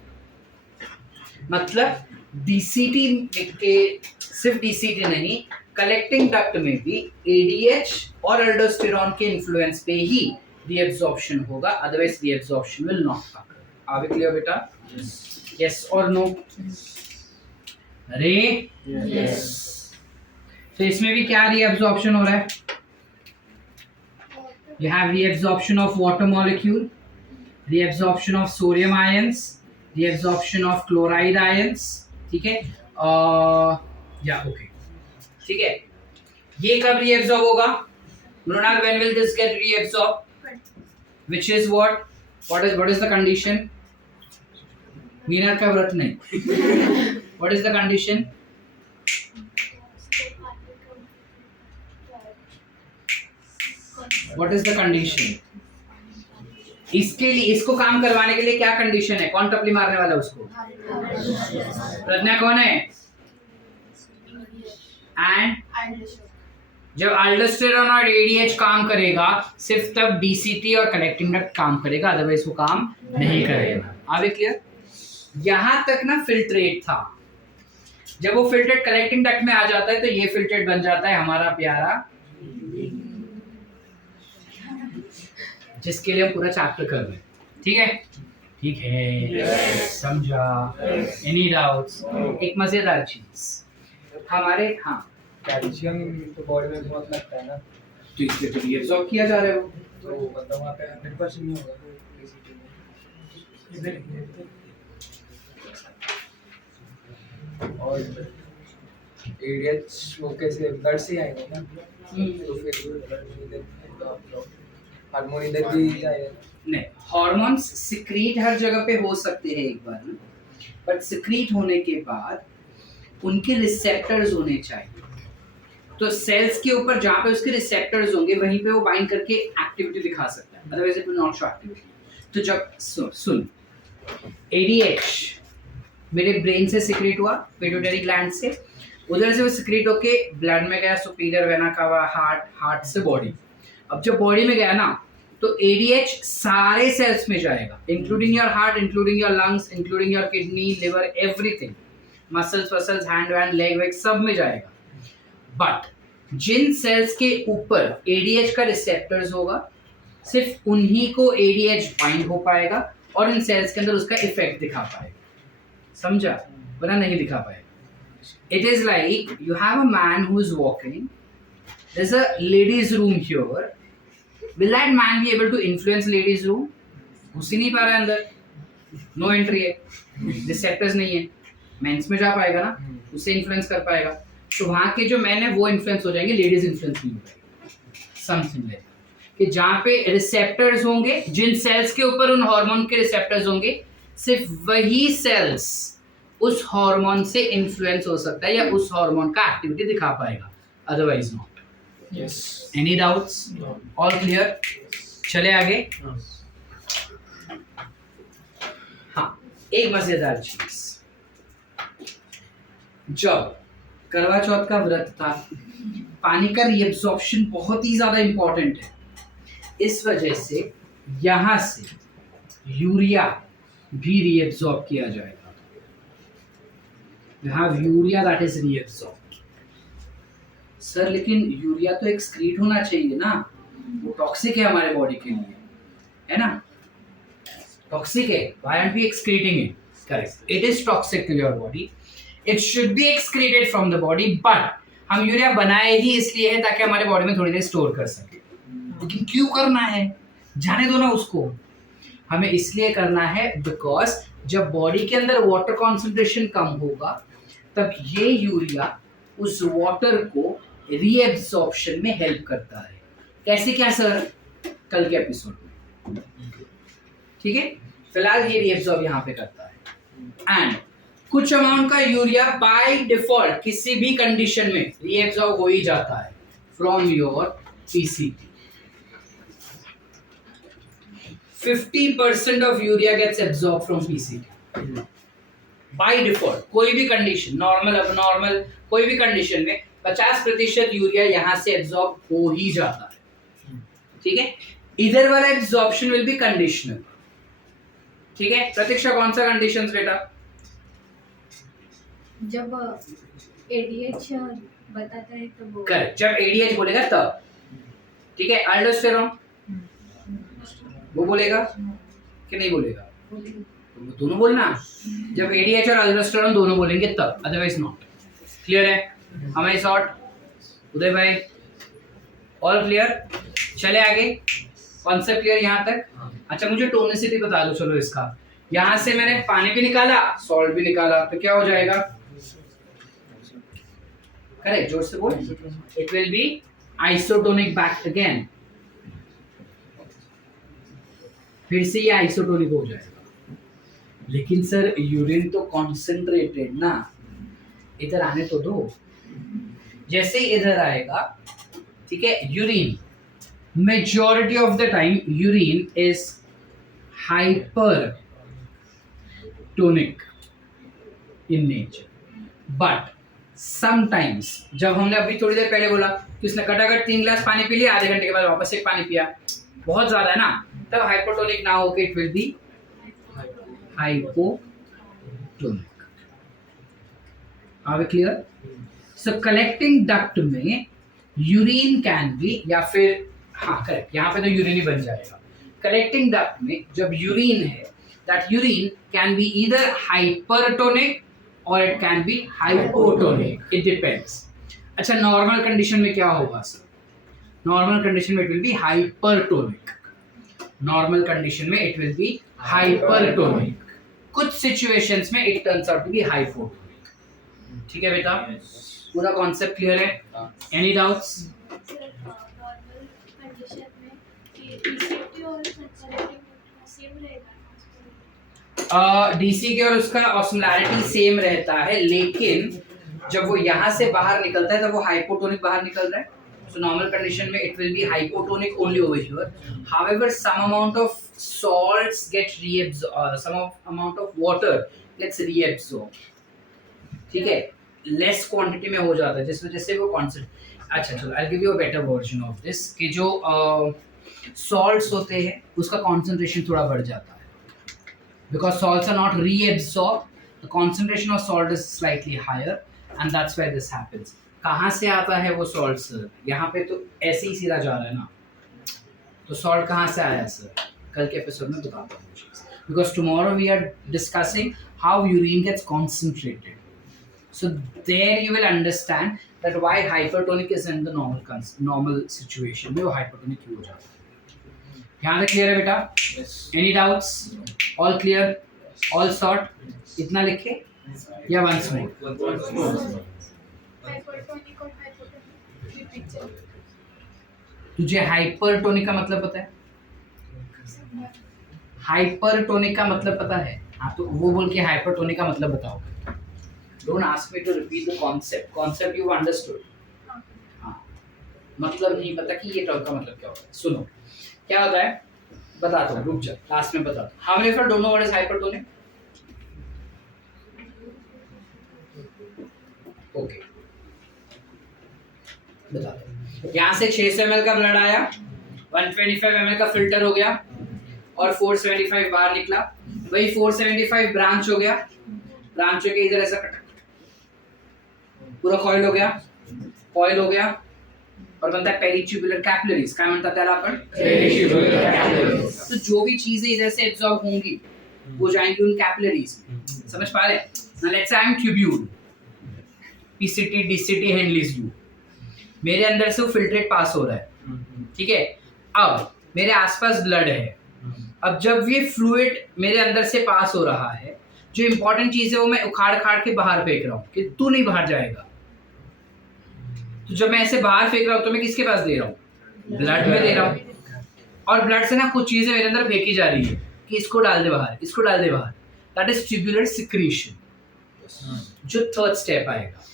मतलब डीसीटी के सिर्फ डीसीटी नहीं, कलेक्टिंग डक्ट में भी एडीएच और अल्डोस्टेरॉन के इन्फ्लुएंस पे ही रीअब्सॉर्प्शन होगा, otherwise reabsorption will not occur। Are we clear बेटा? यस और नो? अरे यस। तो इसमें भी क्या रीअब्सॉर्प्शन हो रहा है? You have reabsorption of water molecule, reabsorption of sodium ions, reabsorption of chloride ions, ठीक है? या ओके, ठीक है। ये कब reabsorb होगा? Mronal, when will this get reabsorbed? Which is what? What is the condition? मीनार का व्रत नहीं। What is the condition? What is the condition? इसके लिए, इसको काम करवाने के लिए क्या कंडीशन है? कौन टपली मारने वाला है उसको? प्रज्ञा कौन है? एंड जब अल्डोस्टेरॉन और एडीएच काम करेगा सिर्फ तब डीसीटी और कलेक्टिंग डक्ट काम करेगा, अदरवाइज वो काम नहीं करेगा। Are we clear? यहां तक ना फिल्ट्रेट था, जब वो फिल्ट्रेट कलेक्टिंग डक्ट में आ जाता है तो ये फिल्ट्रेट बन जाता है हमारा प्यारा, जिसके लिए हम पूरा चैप्टर कर रहे हैं। ठीक है? ठीक है, समझा? Any doubts? एक मजेदार चीज हमारे, हाँ, कैल्शियम तो बॉडी में बहुत लगता है ना, तो इसलिए तो रिएब्सॉर्ब किया जा रहा है वो, तो मतलब वहाँ पे 100% नहीं होगा और एडीएच वो कैसे ब्लड से आएंगे ना, तो फिर हार्मोन इधर भी जाएगा। नहीं, हार्मोन्स सिक्रीट हर जगह पे हो सकते हैं एक बार, बट सिक्रीट होने के बाद उनके रिसेप्टर्स होने चाहिए। तो सेल्स के ऊपर जहाँ पे उसके रिसेप्टर्स होंगे वहीं पे वो बाइंड करके एक्टिविटी दिखा सकता है, otherwise it will not show activity. तो जब सुन एडीएच मेरे ब्रेन से सिक्रीट हुआ, पिट्यूटरी ग्लैंड से, उधर से वो सिक्रीट होके ब्लड में गया, सुपीरियर वेना कावा, हार्ट से बॉडी। अब जब बॉडी में गया ना तो एडीएच सारे सेल्स में जाएगा, including your heart, including your lungs, including your kidney, liver, everything, muscles vessels, hand wand, leg वेग, सब में जाएगा। बट जिन सेल्स के ऊपर एडीएच का रिसेप्टर्स होगा सिर्फ उन्हीं को एडीएच बाइंड हो पाएगा और इन सेल्स के अंदर उसका इफेक्ट दिखा पाएगा। समझा? वरना नहीं दिखा पाएगा। It is like you have a man who is walking. There's a ladies' room here. Will that man be able to influence ladies' room? घुस ही नहीं पा रहा है अंदर, नो एंट्री है, रिसेप्टर्स नहीं है, मेंस में जा पाएगा ना, उसे इन्फ्लुएंस कर पाएगा। तो वहाँ के जो मैन है वो इन्फ्लुएंस हो जाएंगे, लेडीज इन्फ्लुएंस नहीं हो पाएगी। समथिंग लाइक कि जहाँ पे रिसेप्टर्स होंगे, जिन सेल्स के ऊपर उन हार्मोन के रिसेप्टर्स होंगे, सिर्फ वही सेल्स उस हार्मोन से इन्फ्लुएंस हो सकता है या उस हार्मोन का एक्टिविटी दिखा पाएगा, otherwise not. Yes. Any doubts? No. All clear? चले आगे। हाँ, एक मजेदार चीज, जब करवा चौथ का व्रत था, पानी का रीअब्सॉर्प्शन बहुत ही ज्यादा इंपॉर्टेंट है, इस वजह से यहां से यूरिया भी रीअब्सॉर्ब किया जाएगा। यहां urea that is reabsorb. Sir लेकिन यूरिया तो एक्सक्रीट होना चाहिए ना, वो टॉक्सिक है हमारे बॉडी के लिए, है ना? टॉक्सिक है, why aren't we excreting it? Correct, it is toxic to your body, it should be excreted from the body, but हम यूरिया बनाए ही इसलिए है ताकि हमारे बॉडी में थोड़ी देर स्टोर कर सके। लेकिन क्यों करना है, जाने दो ना उसको। हमें इसलिए करना है बिकॉज जब बॉडी के अंदर वाटर कॉन्सेंट्रेशन कम होगा तब ये यूरिया उस वाटर को रीएब्सॉर्प्शन में हेल्प करता है। कैसे क्या सर? कल के एपिसोड में, ठीक है? फिलहाल ये रीएब्सॉर्ब यहाँ पे करता है। एंड कुछ अमाउंट का यूरिया बाय डिफॉल्ट किसी भी कंडीशन में रीएब्सॉर्ब हो ही जाता है from your PCT. 50% of urea gets absorbed from PCT by default। कोई भी कंडीशन, नॉर्मल अबनॉर्मल, कोई भी कंडीशन में 50% यूरिया यहाँ से एब्जॉर्ब हो ही जाता है, ठीक है? इधर वाला एब्जॉर्प्शन विल बी कंडीशनल, ठीक है? प्रतीक्षा, कौन सा कंडीशंस बेटा? जब एडीएच बताता है तो वो करेक्ट, जब एडीएच बोलेगा तब, ठीक है? अल्डोस्टेरोन वो बोलेगा कि नहीं बोलेगा? दोनों बोलना। जब एडीएच और अल्डोस्टेरोन दोनों बोलेंगे तब, अदरवाइज नॉट। क्लियर है? हमारी शॉर्ट उदय भाई, ऑल क्लियर? चले आगे, कॉन्सेप्ट क्लियर यहाँ तक? अच्छा, मुझे टोनिसिटी बता दो। चलो, इसका यहाँ से मैंने पानी भी निकाला, सॉल्ट भी निकाला, तो क्या हो जाएगा? करेक्ट, जोर से बोल। It will B isotonic back again, फिर से ये आइसोटोनिक हो जाएगा। लेकिन सर यूरिन तो कॉन्सेंट्रेटेड ना, इधर आने तो दो। जैसे इधर आएगा, ठीक है, urine, majority of the time urine is hyper tonic in nature, but sometimes, जब हमने अभी थोड़ी देर पहले बोला कि उसने कटाकट 3 गिलास पानी पी लिया, आधे घंटे के बाद वापस एक पानी पिया, बहुत ज्यादा है ना, तब हाइपोटोनिक ना होके it will be hypotonic. Are we clear? So collecting duct में यूरिन कैन बी, या फिर हाँ करेक्ट, यहाँ पे तो यूरिन ही बन जाएगा। कलेक्टिंग डक्ट में जब यूरिन है, that urine can be either hypertonic or it can be hypotonic, it depends. अच्छा, नॉर्मल कंडीशन में क्या होगा सर? नॉर्मल कंडीशन में it will be hypertonic, normal condition में इट विल बी हाइपरटोनिक, कुछ सिचुएशंस में it turns out to be hypotonic. ठीक है बेटा, पूरा कॉन्सेप्ट क्लियर है? Any doubts? नॉर्मल कंडीशन में कि डीसीटी और कंसर्वेटिव सेम रहेगा, डीसी के और उसका ऑस्मोलैरिटी सेम रहता है, लेकिन जब वो यहाँ से बाहर निकलता है तब वो हाइपोटोनिक बाहर निकल रहा है। So normal condition में it will be hypotonic only over here. However, some amount of salts get reabsorbed, some amount of water gets reabsorbed. ठीक है, less quantity में हो जाता है, जिस वजह से वो constant। अच्छा चलो, I'll give you a better version of this कि जो salts होते हैं उसका concentration थोड़ा बढ़ जाता है, because salts are not reabsorbed, the concentration of salt is slightly higher and that's why this happens. कहाँ से आता है वो सॉल्ट सर? यहाँ पे तो ऐसे ही सीधा जा रहा है ना, तो सॉल्ट कहाँ से आया सर? कल के एपिसोड में बताता हूँ, because tomorrow we are discussing how urine gets concentrated, so there you will understand that why hypertonic is in the normal situation में वो हाइपरटोनिक क्यों हो जाता है। यहाँ तक क्लियर है बेटा? Any doubts? All clear? All sort? इतना लिखे या वंस मोर? हाइपोटोनिक और हाइपोटोनिक की पिक्चर तुझे हाइपरटोनिक का मतलब पता है? हाइपरटोनिक का मतलब पता है? हाँ तो वो बोल के हाइपरटोनिक का मतलब बताओ. Don't ask me to repeat the concept. Concept you've understood. हाँ. मतलब नहीं पता कि ये टर्म का मतलब क्या होता है. सुनो क्या होता है बताता हूँ, रुक जा, लास्ट में बताता हूँ. How many of you don't know what is hypertonic? Okay. बताता हूँ. यहाँ से 600 ml का ब्लड आया, 125 ml का फिल्टर हो गया और 475 बाहर निकला. वही 475 ब्रांच हो गया, ब्रांच होके इधर ऐसा कटा पूरा कॉइल हो गया, कॉइल हो गया और बनता है पेरिट्यूबुलर कैपिलरीज. काय म्हणतात त्याला आपण? Peritubular capillaries. तो जो भी चीजें इधर से एब्जॉर्ब होंगी वो जाएंगी उन कैपिलरीज में. समझ पा रहे? Now let's say I am tubule, PCT DCT Henle's you. मेरे अंदर से वो फिल्ट्रेट पास हो रहा है, ठीक है. अब मेरे आसपास ब्लड है. अब जब ये फ्लूइड मेरे अंदर से पास हो रहा है, जो इंपॉर्टेंट चीज है वो मैं उखाड़ खाड़ के बाहर फेंक रहा हूँ कि तू नहीं बाहर जाएगा. तो जब मैं ऐसे बाहर फेंक रहा हूँ तो मैं किसके पास दे रहा हूँ? ब्लड में दे रहा हूँ. और ब्लड से ना कुछ चीजें मेरे अंदर फेंकी जा रही है कि इसको डाल दे बाहर, इसको डाल दे बाहर. दैट इज ट्यूबुलर सिक्रीशन, जो थर्ड स्टेप आएगा.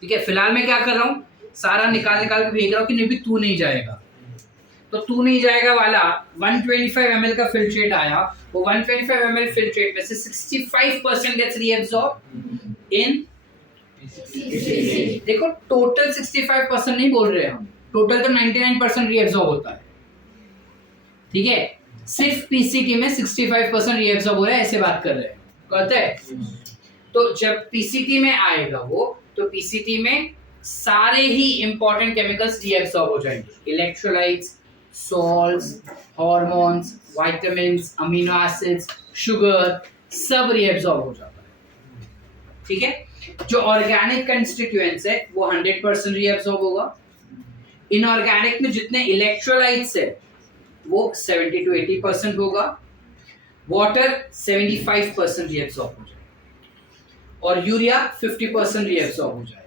ठीक है. फिलहाल मैं क्या कर रहा हूँ, सारा निकाल निकाल के फेंक रहा हूँ कि नहीं भी तू नहीं जाएगा. तो तू नहीं जाएगा वाला 125 ml का फिल्ट्रेट आया, वो 125 ml फिल्ट्रेट में से 65% गेट्स रीअब्सॉर्ब इन. देखो टोटल 65% नहीं बोल रहे हम, टोटल तो 99% रीअब्सॉर्ब होता है. ठीक है. सिर्फ पीसीटी में 65% रीअब्सॉर्ब हो रहा है, ऐसे बात कर रहे हैं. कहते हैं तो जब पीसीटी में आएगा वो, तो पीसीटी में सारे ही इंपॉर्टेंट केमिकल्स रीअब्सॉर्ब हो जाएंगे. Electrolytes, salts, hormones, vitamins, amino acids, sugar, सब रीअब्सॉर्ब हो जाता है. ठीक है. जो ऑर्गेनिक कंस्टिट्यूएंट्स है वो 100% रीअब्सॉर्ब होगा. इनऑर्गेनिक में जितने इलेक्ट्रोलाइट्स है वो 70 to 80% होगा. वाटर 75% रीअब्सॉर्ब हो जाएगा और यूरिया 50% रीअब्सॉर्ब हो जाएगा.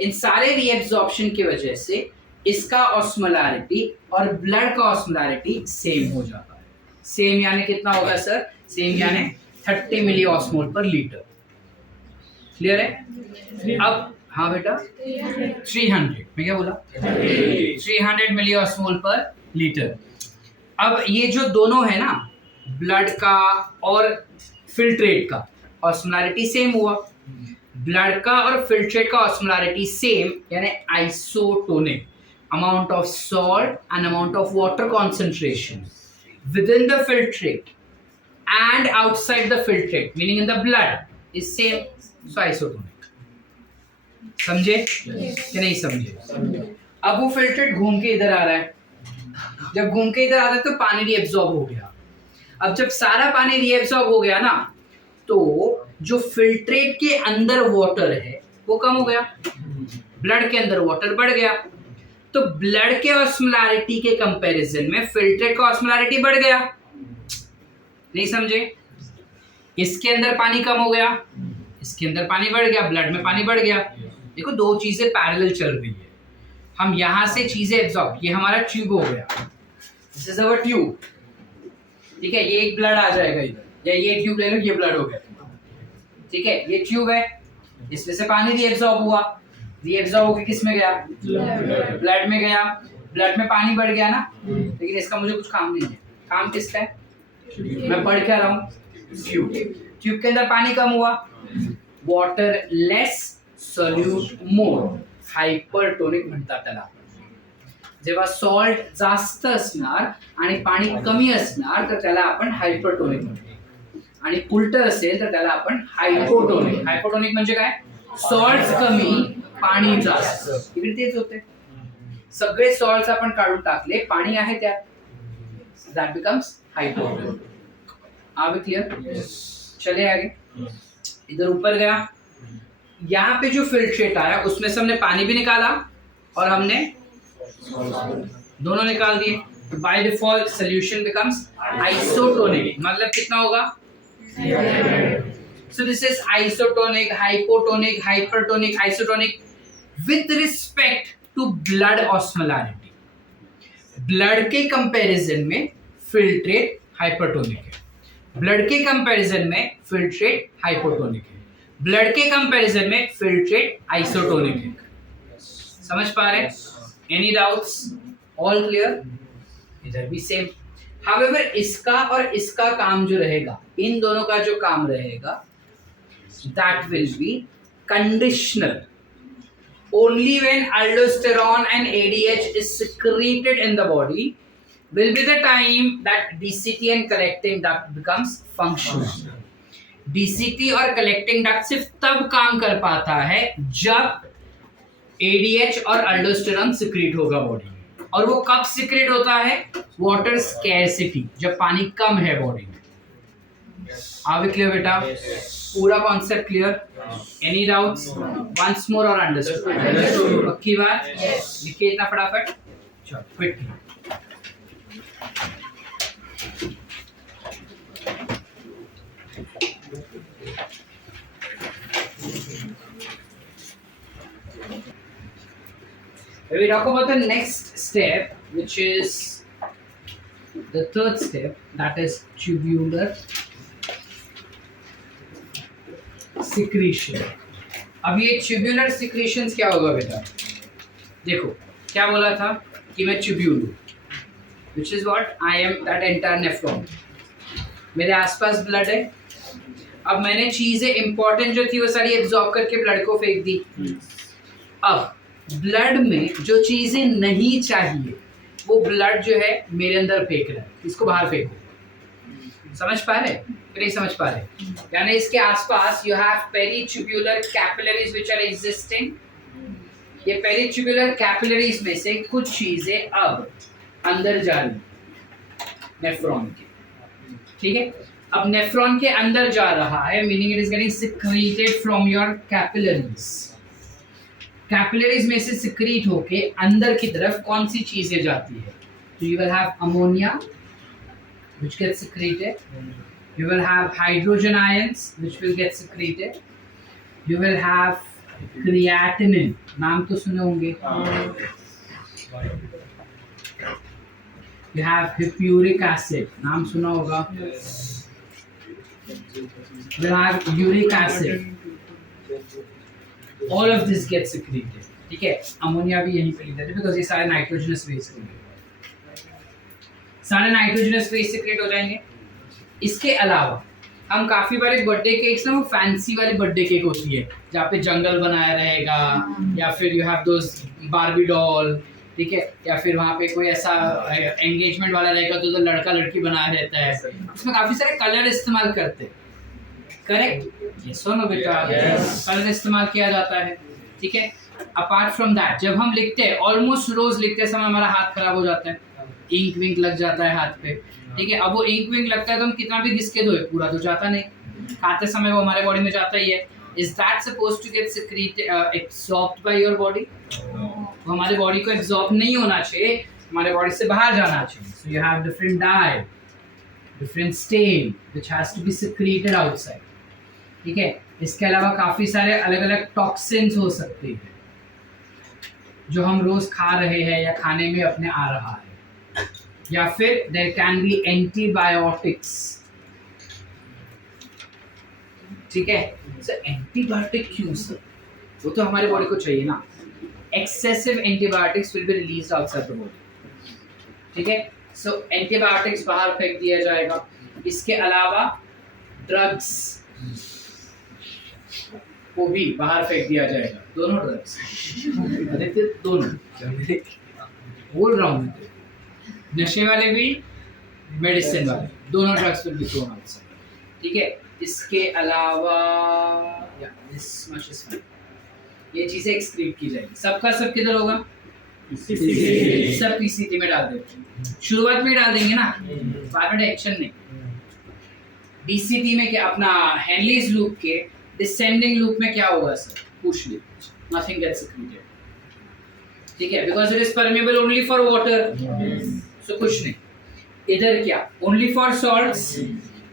इन सारे रीअब्सॉर्प्शन की वजह से इसका ऑस्मोलैरिटी और ब्लड का ऑस्मोलैरिटी सेम हो जाता है. सेम यानी कितना होगा सर? सेम यानी 30 मिली ऑस्मोल पर लीटर. क्लियर है? अब हाँ बेटा 300, मैं क्या बोला? 300 मिली ऑस्मोल पर लीटर. अब ये जो दोनों है ना, ब्लड का और फिल्ट्रेट का ऑस्मोलैरिटी सेम हुआ. ब्लड का और फिल्ट्रेट का ऑस्मोलैरिटी सेम यानी isotonic. amount of salt and amount of water concentration within the filtrate and outside the filtrate, meaning in the blood, is same. So isotonic. समझे कि नहीं समझे? अब वो फिल्ट्रेट घूम के इधर आ रहा है. जब घूम के इधर आ रहा है तो पानी रीअब्सॉर्ब हो गया. अब जब सारा पानी रीअब्सॉर्ब हो गया ना, तो जो फिल्ट्रेट के अंदर वाटर है वो कम हो गया, ब्लड के अंदर वाटर बढ़ गया. तो ब्लड के ऑस्मोलैरिटी के कंपैरिजन में फिल्ट्रेट का ऑस्मोलैरिटी बढ़ गया. नहीं समझे? इसके अंदर पानी कम हो गया, इसके अंदर पानी बढ़ गया, ब्लड में पानी बढ़ गया. देखो दो चीजें पैरेलल चल रही है. हम यहां से चीजें एब्जॉर्ब, ये हमारा ट्यूब हो गया, दिस इज अवर ट्यूब. ठीक है. ये एक ब्लड आ जाएगा इधर, या ये ट्यूब ले लो, ये ब्लड हो गया. ठीक है. ये ट्यूब है, इसमें से पानी रीअब्सॉर्ब हुआ. रीअब्सॉर्ब होकर किस में गया? ब्लड में गया. ब्लड में पानी बढ़ गया ना, लेकिन इसका मुझे कुछ काम नहीं है. काम किसका है? मैं पढ़ क्या रहा हूँ? ट्यूब. ट्यूब के अंदर पानी कम हुआ, वाटर लेस सॉल्यूट मोर, हायपरटोनिक म्हणतात त्याला. जेव्हा सॉल्ट जास्त असणार आणि पाणी कमी असणार तर त्याला आपण हायपरटोनिक म्हणतो. आणि उलट असेल तर त्याला आपण हायपोटोनिक. हायपोटोनिक म्हणजे काय? सॉल्ट कमी, पाणी जास्त. इकडे तेच होते. सगळे सॉल्ट्स आपण काढून टाकले, पाणी आहे त्यात, that becomes hypotonic. Are we clear? चले आगे. इधर ऊपर गया, यहाँ पे जो फिल्ट्रेट आया उसमें से हमने पानी भी निकाला और हमने दोनों निकाल दिए. By default solution becomes isotonic. मतलब कितना होगा? So this is isotonic, hypotonic, hypertonic, isotonic with respect to blood osmolarity. Blood के कंपैरिजन में फिल्ट्रेट हाइपरटोनिक है, ब्लड के कंपैरिजन में फिल्ट्रेट हाइपोटोनिक है, ब्लड के कंपैरिजन में फिल्ट्रेट आइसोटोनिक है। समझ पा रहे? Any doubts? All clear? इधर भी सेम। हाउएवर इसका और इसका काम जो रहेगा, इन दोनों का जो काम रहेगा, that will be conditional. Only when aldosterone and ADH is secreted in the body will be the time that DCT and collecting duct becomes functional. DCT और collecting duct सिर्फ तब काम कर पाता है जब ADH और aldosterone secrete होगा बॉडी में। और वो कब secrete होता है? वाटर स्कैरसिटी, जब पानी कम है बॉडी में। आर वी क्लियर बेटा? पूरा concept clear? Any doubts? Once more और अंडरस्टूड? पक्की बात? लिखिए इतना फटाफट, चलो quickly. We talk about the next step, which is the third step, that is tubular secretion. अब ये tubular secretions क्या होगा बेटा? देखो क्या बोला था कि मैं ट्यूब्यूल हूँ, which is what I am, that entire nephron. मेरे आसपास ब्लड है। अब मैंने चीजें इंपॉर्टेंट जो थी वो सारी एब्जॉर्ब करके ब्लड को फेंक दी। अब ब्लड में जो चीजें नहीं चाहिए वो ब्लड जो है मेरे अंदर फेंक रहा है, इसको बाहर फेंको। समझ पा रहे? नहीं समझ पा रहे? यानी इसके आसपास you have peritubular capillaries which are existing. ये पेरीट्यूब्यूलर कैपिलरीज में से कुछ चीजें अब अंदर जा रही नेफ्रॉन के, ठीक है? अब नेफ्रॉन के अंदर जा रहा है, meaning it is getting secreted from your capillaries. Capillaries में से सिक्रीट होके अंदर की तरफ कौन सी चीजें जाती है? तो you will have ammonia which gets secreted, you will have hydrogen ions which will get secreted, you will have creatinine, नाम तो सुने होंगे, you have hippuric acid, नाम सुना होगा, you will have uric acid, all of this gets secreted, ठीक है? Ammonia भी यहीं पे लिखा है बिकॉज ये सारे नाइट्रोजनस वेस्ट होंगे, सारे नाइट्रोजनस वेस्ट सिक्रेट हो जाएंगे। इसके अलावा हम काफी बार बर्थडे केक्स ना, वो फैंसी वाली बर्थडे केक होती है जहाँ पे जंगल बनाया रहेगा, या फिर you have those Barbie doll, ठीक है, या फिर वहाँ पे कोई ऐसा एंगेजमेंट वाला रहेगा तो लड़का लड़की बनाया रहता है, उसमें काफी सारे कलर इस्तेमाल करते हैं। करेक्ट? ये सुनो बेटा, कलर इस्तेमाल किया जाता है, ठीक है? अपार्ट फ्रॉम दैट जब हम लिखते हैं, ऑलमोस्ट रोज लिखते समय हमारा हाथ खराब हो जाता है, इंक विंक लग जाता है हाथ पे, ठीक है? अब वो इंक विंक लगता है तो हम कितना भी घिस के धोए पूरा तो जाता नहीं, खाते समय वो हमारे बॉडी में जाता ही है। Is that supposed to get secreted absorbed by your body? वो हमारे बॉडी को एब्सॉर्ब नहीं होना चाहिए, हमारे बॉडी से बाहर जाना चाहिए। So you have different dye, different stain which has to be secreted outside, ठीक है? इसके अलावा काफी सारे अलग अलग टॉक्सिन्स हो सकते हैं जो हम रोज खा रहे हैं या खाने में अपने आ रहा है, या फिर देयर कैन बी एंटीबायोटिक्स, ठीक है? सर एंटीबायोटिक क्यों सर? वो तो हमारे बॉडी को चाहिए ना। Excessive antibiotics will be released outside the body, ठीक है? सो एंटीबायोटिक्स बाहर फेंक दिया जाएगा। इसके अलावा ड्रग्स को भी बाहर फेंक दिया जाएगा, दोनों ड्रग्स, आदित्य दोनों बोल रहा हूँ, नशे वाले भी मेडिसिन वाले, दोनों drugs will be thrown outside, ठीक है? इसके अलावा ये चीजें एक्सक्रीट की जाएगी। सबका सब किधर होगा? सब पीसीटी में डाल देते हैं, शुरुआत में डाल देंगे ना, बाद में टेंशन नहीं। डीसीटी में क्या, अपना हेनलीज लूप के डिसेंडिंग लूप में क्या होगा sir? Push loop, nothing gets secreted, ठीक है? Because it is permeable only for water, so कुछ नहीं। इधर क्या? Only for salts,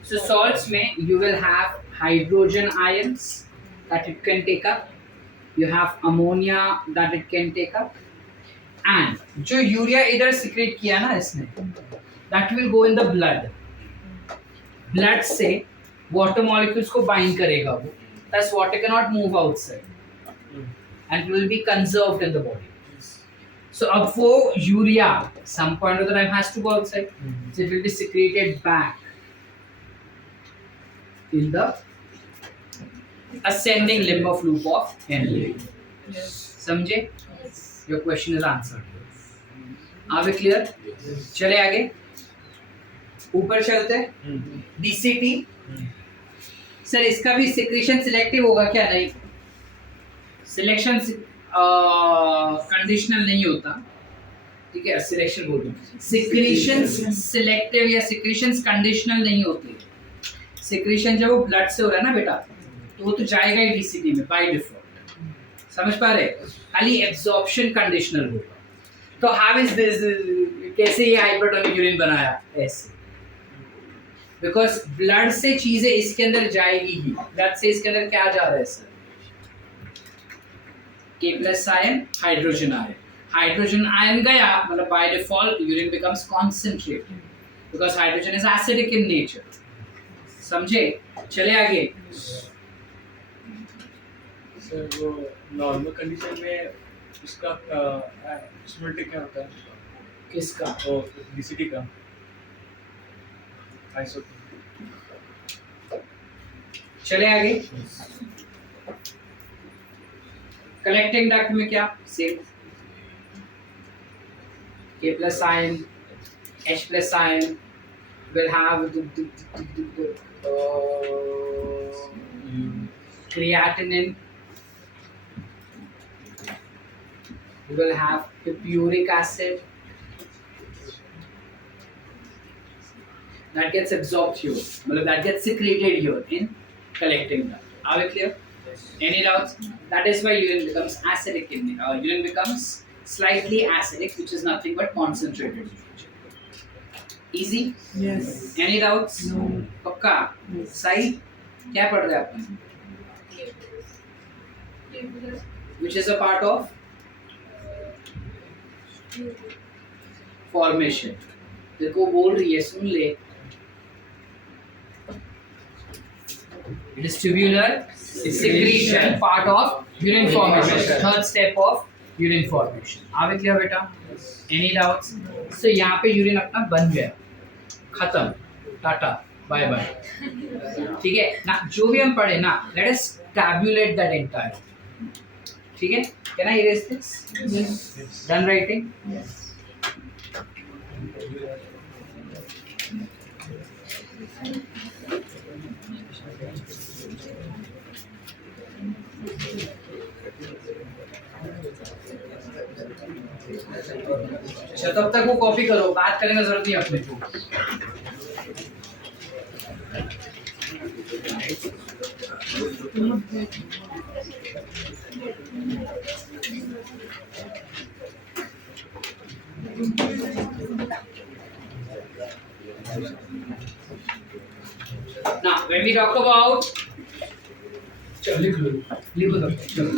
so salts में you will have hydrogen ions that it can take up, you have ammonia that it can take up, and जो urea इधर secrete किया ना इसने, that will go in the blood, blood से water molecules को bind करेगा वो, thus water cannot move outside and it will be conserved in the body. So अब वो urea some point of the time has to go outside, so it will be secreted back in the ascending limb of loop of Henle. समझे? Your question is answered. Are we clear? चले आगे, ऊपर चलते हैं. DCT sir, इसका भी secretion selective होगा क्या? नहीं, सिलेक्शन कंडीशनल नहीं होता, ठीक है. सिलेक्शन बोल रहा हूँ, सिक्रीशंस सिलेक्टिव या सिक्रीशंस कंडीशनल नहीं होते. सिक्रीशन जब वो ब्लड से हो रहा है ना बेटा, तो वो तो जाएगा ही डीसीटी में बाय डिफॉल्ट. समझ पा रहे? खाली एब्जॉर्प्शन कंडीशनल होगा. तो हाउ इज दिस, कैसे ये हाइपरटोनिक यूरिन बनाया? ऐसे, बिकॉज ब्लड से चीजें इसके अंदर जाएगी ही. ब्लड से इसके अंदर क्या जा रहा है sir? K plus ion, hydrogen ion. Hydrogen ion गया मतलब by default urine becomes concentrated because hydrogen is acidic in nature. समझे? चले आगे. सर वो नॉर्मल कंडीशन में इसका स्मोल्टी क्या होता है? किसका? ओ डीसीटी का आइसो. चले आगे. कलेक्टिंग डक्ट में क्या? Same. K plus ion, H plus ion will have creatinine. We will have uric acid that gets absorbed here, that gets secreted here in collecting duct. Are we clear? Any doubts? That is why urine becomes acidic in urine becomes slightly acidic, which is nothing but concentrated. Easy? Yes. Any doubts? No. पक्का? सही? क्या पढ़ रहे हैं आप? Which is a part of formation. देखो बोल रही है, सुन ले. It is tubular secretion, part of urine formation. Third step of urine formation. Are we clear बेटा? Any doubts? So यहाँ पे यूरिन अपना बन गया, खत्म, टाटा बाय बाय. ठीक है ना? जो भी हम पढ़े ना, let us tabulate that entire. ठीक है? Can I erase this? Yes. Done writing? Yes. अच्छा, तब तक वो कॉपी करो, बात करने का जरूरत नहीं अपने को. Now, when we talk about, चलो लिख लो, लिखो तब तक, चलो.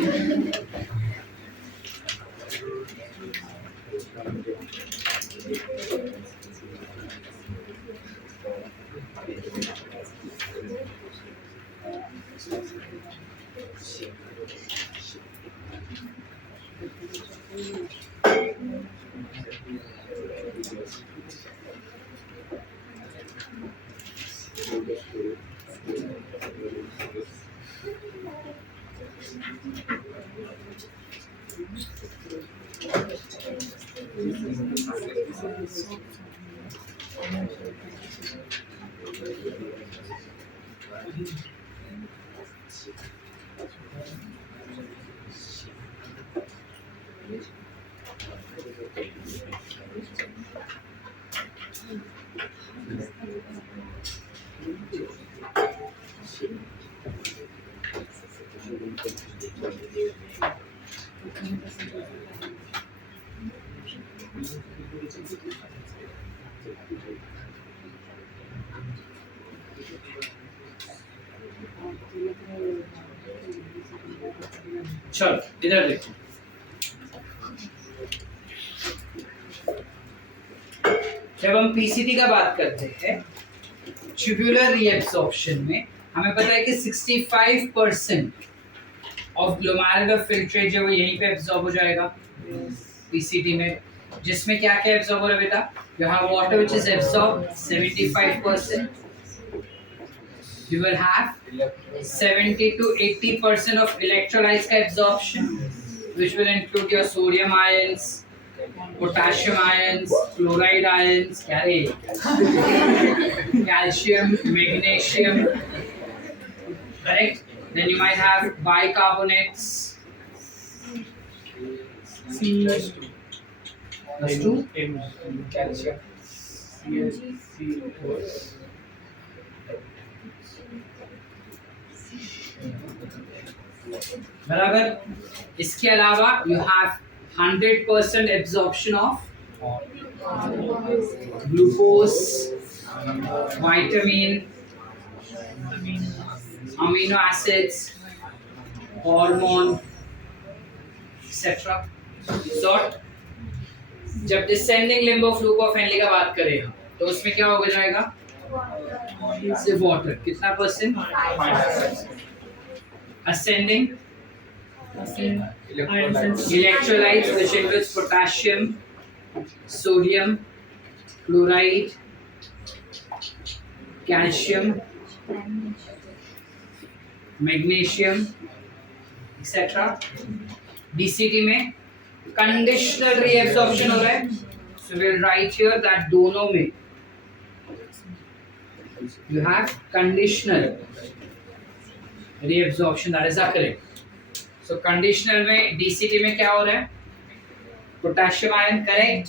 चलो इधर देखो. जब हम पीसीटी का बात करते हैं ट्यूबुलर रीएब्सॉर्प्शन में हमें पता है कि 65% ऑफ ग्लोमेरुलर फिल्ट्रेट जो है यहीं पे एब्जॉर्ब हो जाएगा पीसीटी में, जिसमें क्या क्या एब्जॉर्ब हो रहा है बेटा? You have water which is absorb 75%, you will have 70 to 80% of electrolytes का absorption, which will include your sodium ions, potassium ions, chloride ions, calcium, magnesium, correct? Then you might have bicarbonates. Plus 2. Calcium. बराबर। इसके अलावा you have 100% absorption of glucose, vitamin, amino acids, hormone, etc. Sort. जब descending limb of loop of Henley का बात करें हम, तो उसमें क्या हो जाएगा? सिर्फ वाटर कितना percent? Ascending electrolytes which includes potassium, sodium, chloride, calcium, magnesium, etc. DCT में conditional reabsorption हो रहा है, so we'll write here that दोनों में you have conditional reabsorption, that is occurring. So conditional में DCT में क्या हो रहा है? Potassium ion, correct?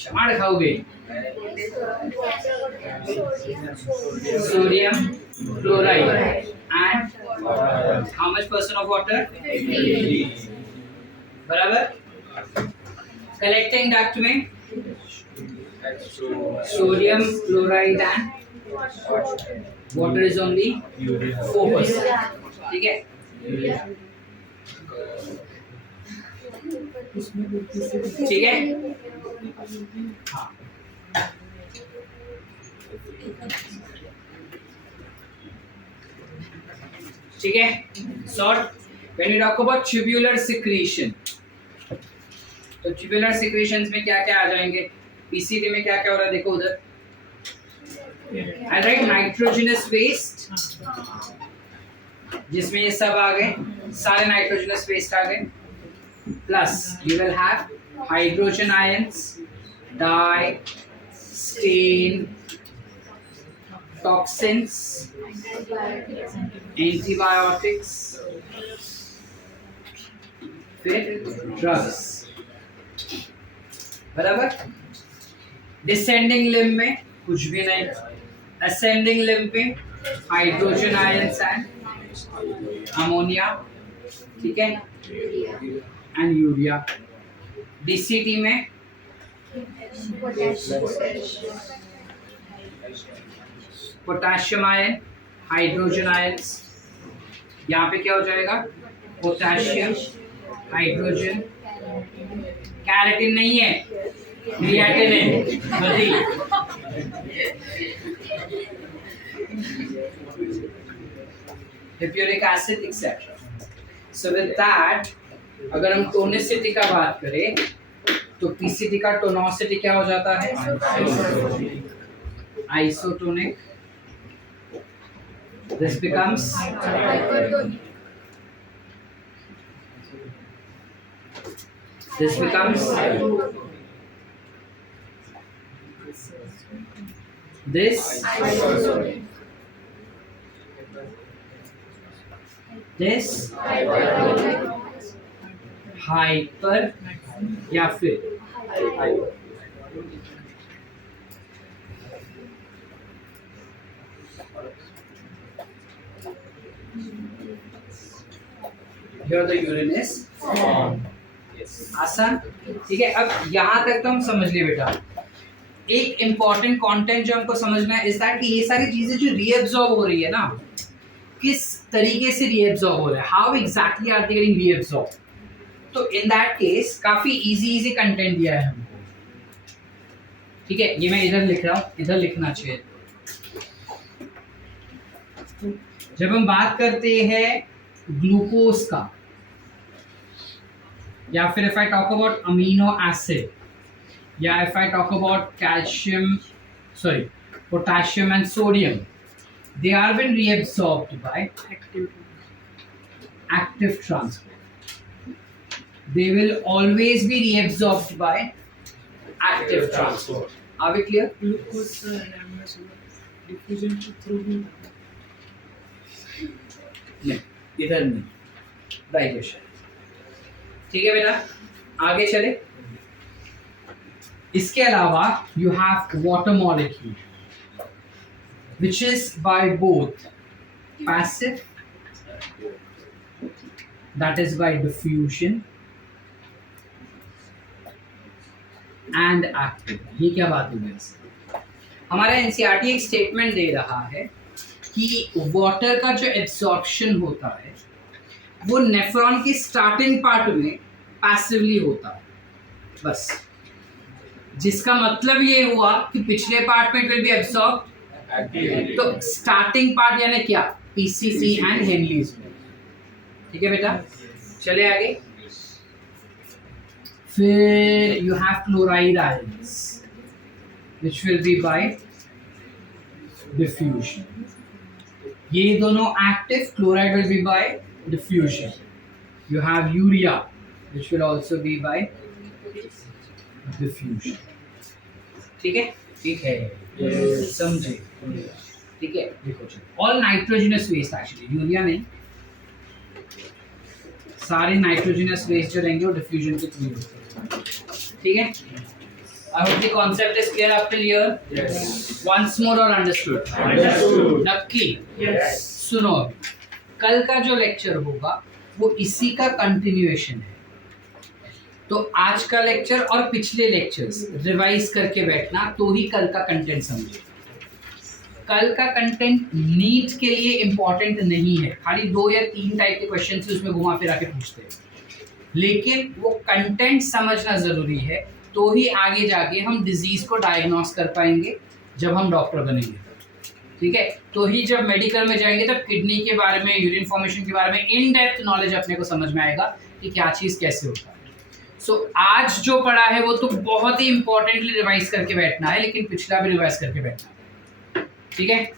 चार खाओगे, sodium chloride and how much percent of water? बराबर। कलेक्टिंग डक्ट में sodium chloride and water is only 4%, ठीक है? ठीक है? हाँ। ठीक है? Sort. When you talk about tubular secretion, तो tubular secretions में क्या क्या आ जाएंगे? पीसीटी में क्या क्या हो रहा है देखो उधर। I'll write nitrogenous waste, जिसमें ये सब आ गए, सारे nitrogenous waste आ गए, plus you will have hydrogen ions, dye, stain, toxins, antibiotics, फिर drugs, बराबर। Descending limb में कुछ भी नहीं, ascending limb पे हाइड्रोजन आयंस एंड अमोनिया, ठीक है, एंड यूरिया। डीसीटी में पोटेशियम आयन, हाइड्रोजन आयंस, यहाँ पे क्या हो जाएगा? पोटेशियम, हाइड्रोजन, कैरेटिन नहीं है, क्रिएटिन है, hippuric acid etcetera. So with that अगर हम टोनिसिटी का बात करें तो पीसीटी का टोनोसिटी क्या हो जाता है? Isotonic. This becomes this hyper या फिर here the urine is आसान, ठीक है। अब यहाँ तक तो हम समझ लिए बेटा। एक इम्पॉर्टेंट कंटेंट जो हमको समझना है इस दैट कि ये सारी चीजें जो रीएब्सॉर्ब हो रही है ना, किस तरीके से रीएब्सॉर्ब हो रहा है, how exactly are they getting reabsorb. तो इन दैट केस काफी इजी कंटेंट दिया है हमको। ठीक है, ये मैं इधर लिख रहा हूँ, इधर लिखना चाहिए। जब हम बात करते हैं ग्लूकोज का, या फिर if I talk about amino acid, या if I talk about calcium, sorry, potassium and sodium, they are been reabsorbed by active transport. They will always be reabsorbed by active transport. Are we clear? Glucose and amino acid diffusion through नहीं, इधर नहीं, digestion. ठीक है बेटा, आगे चले। इसके अलावा you have water molecule which is by both passive, that is by diffusion, and active। ये क्या बात है guys? हमारा एनसीईआरटी एक स्टेटमेंट दे रहा है कि वाटर का जो एब्सॉर्प्शन होता है वो नेफ्रॉन की स्टार्टिंग पार्ट में पैसिवली होता है, बस। जिसका मतलब ये हुआ कि पिछले पार्ट में इट विल बी एब्सॉर्ब, तो स्टार्टिंग पार्ट यानी क्या, पीसीसी एंड हेनलीज। ठीक है बेटा, चले आगे। फिर you have chloride ions which will be by diffusion. ये दोनों active, chloride will be by diffusion. You have urea which will also be by diffusion. ठीक है, ठीक है, समझे? ठीक है, देखो all nitrogenous waste, actually urea नहीं, सारे नाइट्रोजनस वेस्ट जो रहेंगे वो डिफ्यूजन के थ्रू होते हैं। ठीक है, I hope the concept is clear up till here. Yes, once more और अंडरस्टूड? अंडरस्टूड, नक्की? यस। सुनो, कल का जो लेक्चर होगा वो इसी का कंटिन्यूएशन है, तो आज का लेक्चर और पिछले लेक्चर्स रिवाइज करके बैठना, तो ही कल का कंटेंट समझे। कल का कंटेंट नीट के लिए इम्पोर्टेंट नहीं है, खाली 2 या 3 टाइप के क्वेश्चन से उसमें घुमा फिरा के पूछते हैं, लेकिन वो कंटेंट समझना ज़रूरी है, तो ही आगे जाके हम डिजीज़ को डायग्नोस कर पाएंगे जब हम डॉक्टर बनेंगे। ठीक है, तो ही जब मेडिकल में जाएंगे तब किडनी के बारे में, यूरिन फॉर्मेशन के बारे में इन डेप्थ नॉलेज अपने को समझ में आएगा कि क्या चीज़ कैसे होता है। सो आज जो पढ़ा है वो तो बहुत ही इंपॉर्टेंटली रिवाइज करके बैठना है, लेकिन पिछला भी रिवाइज करके बैठना है। ठीक है।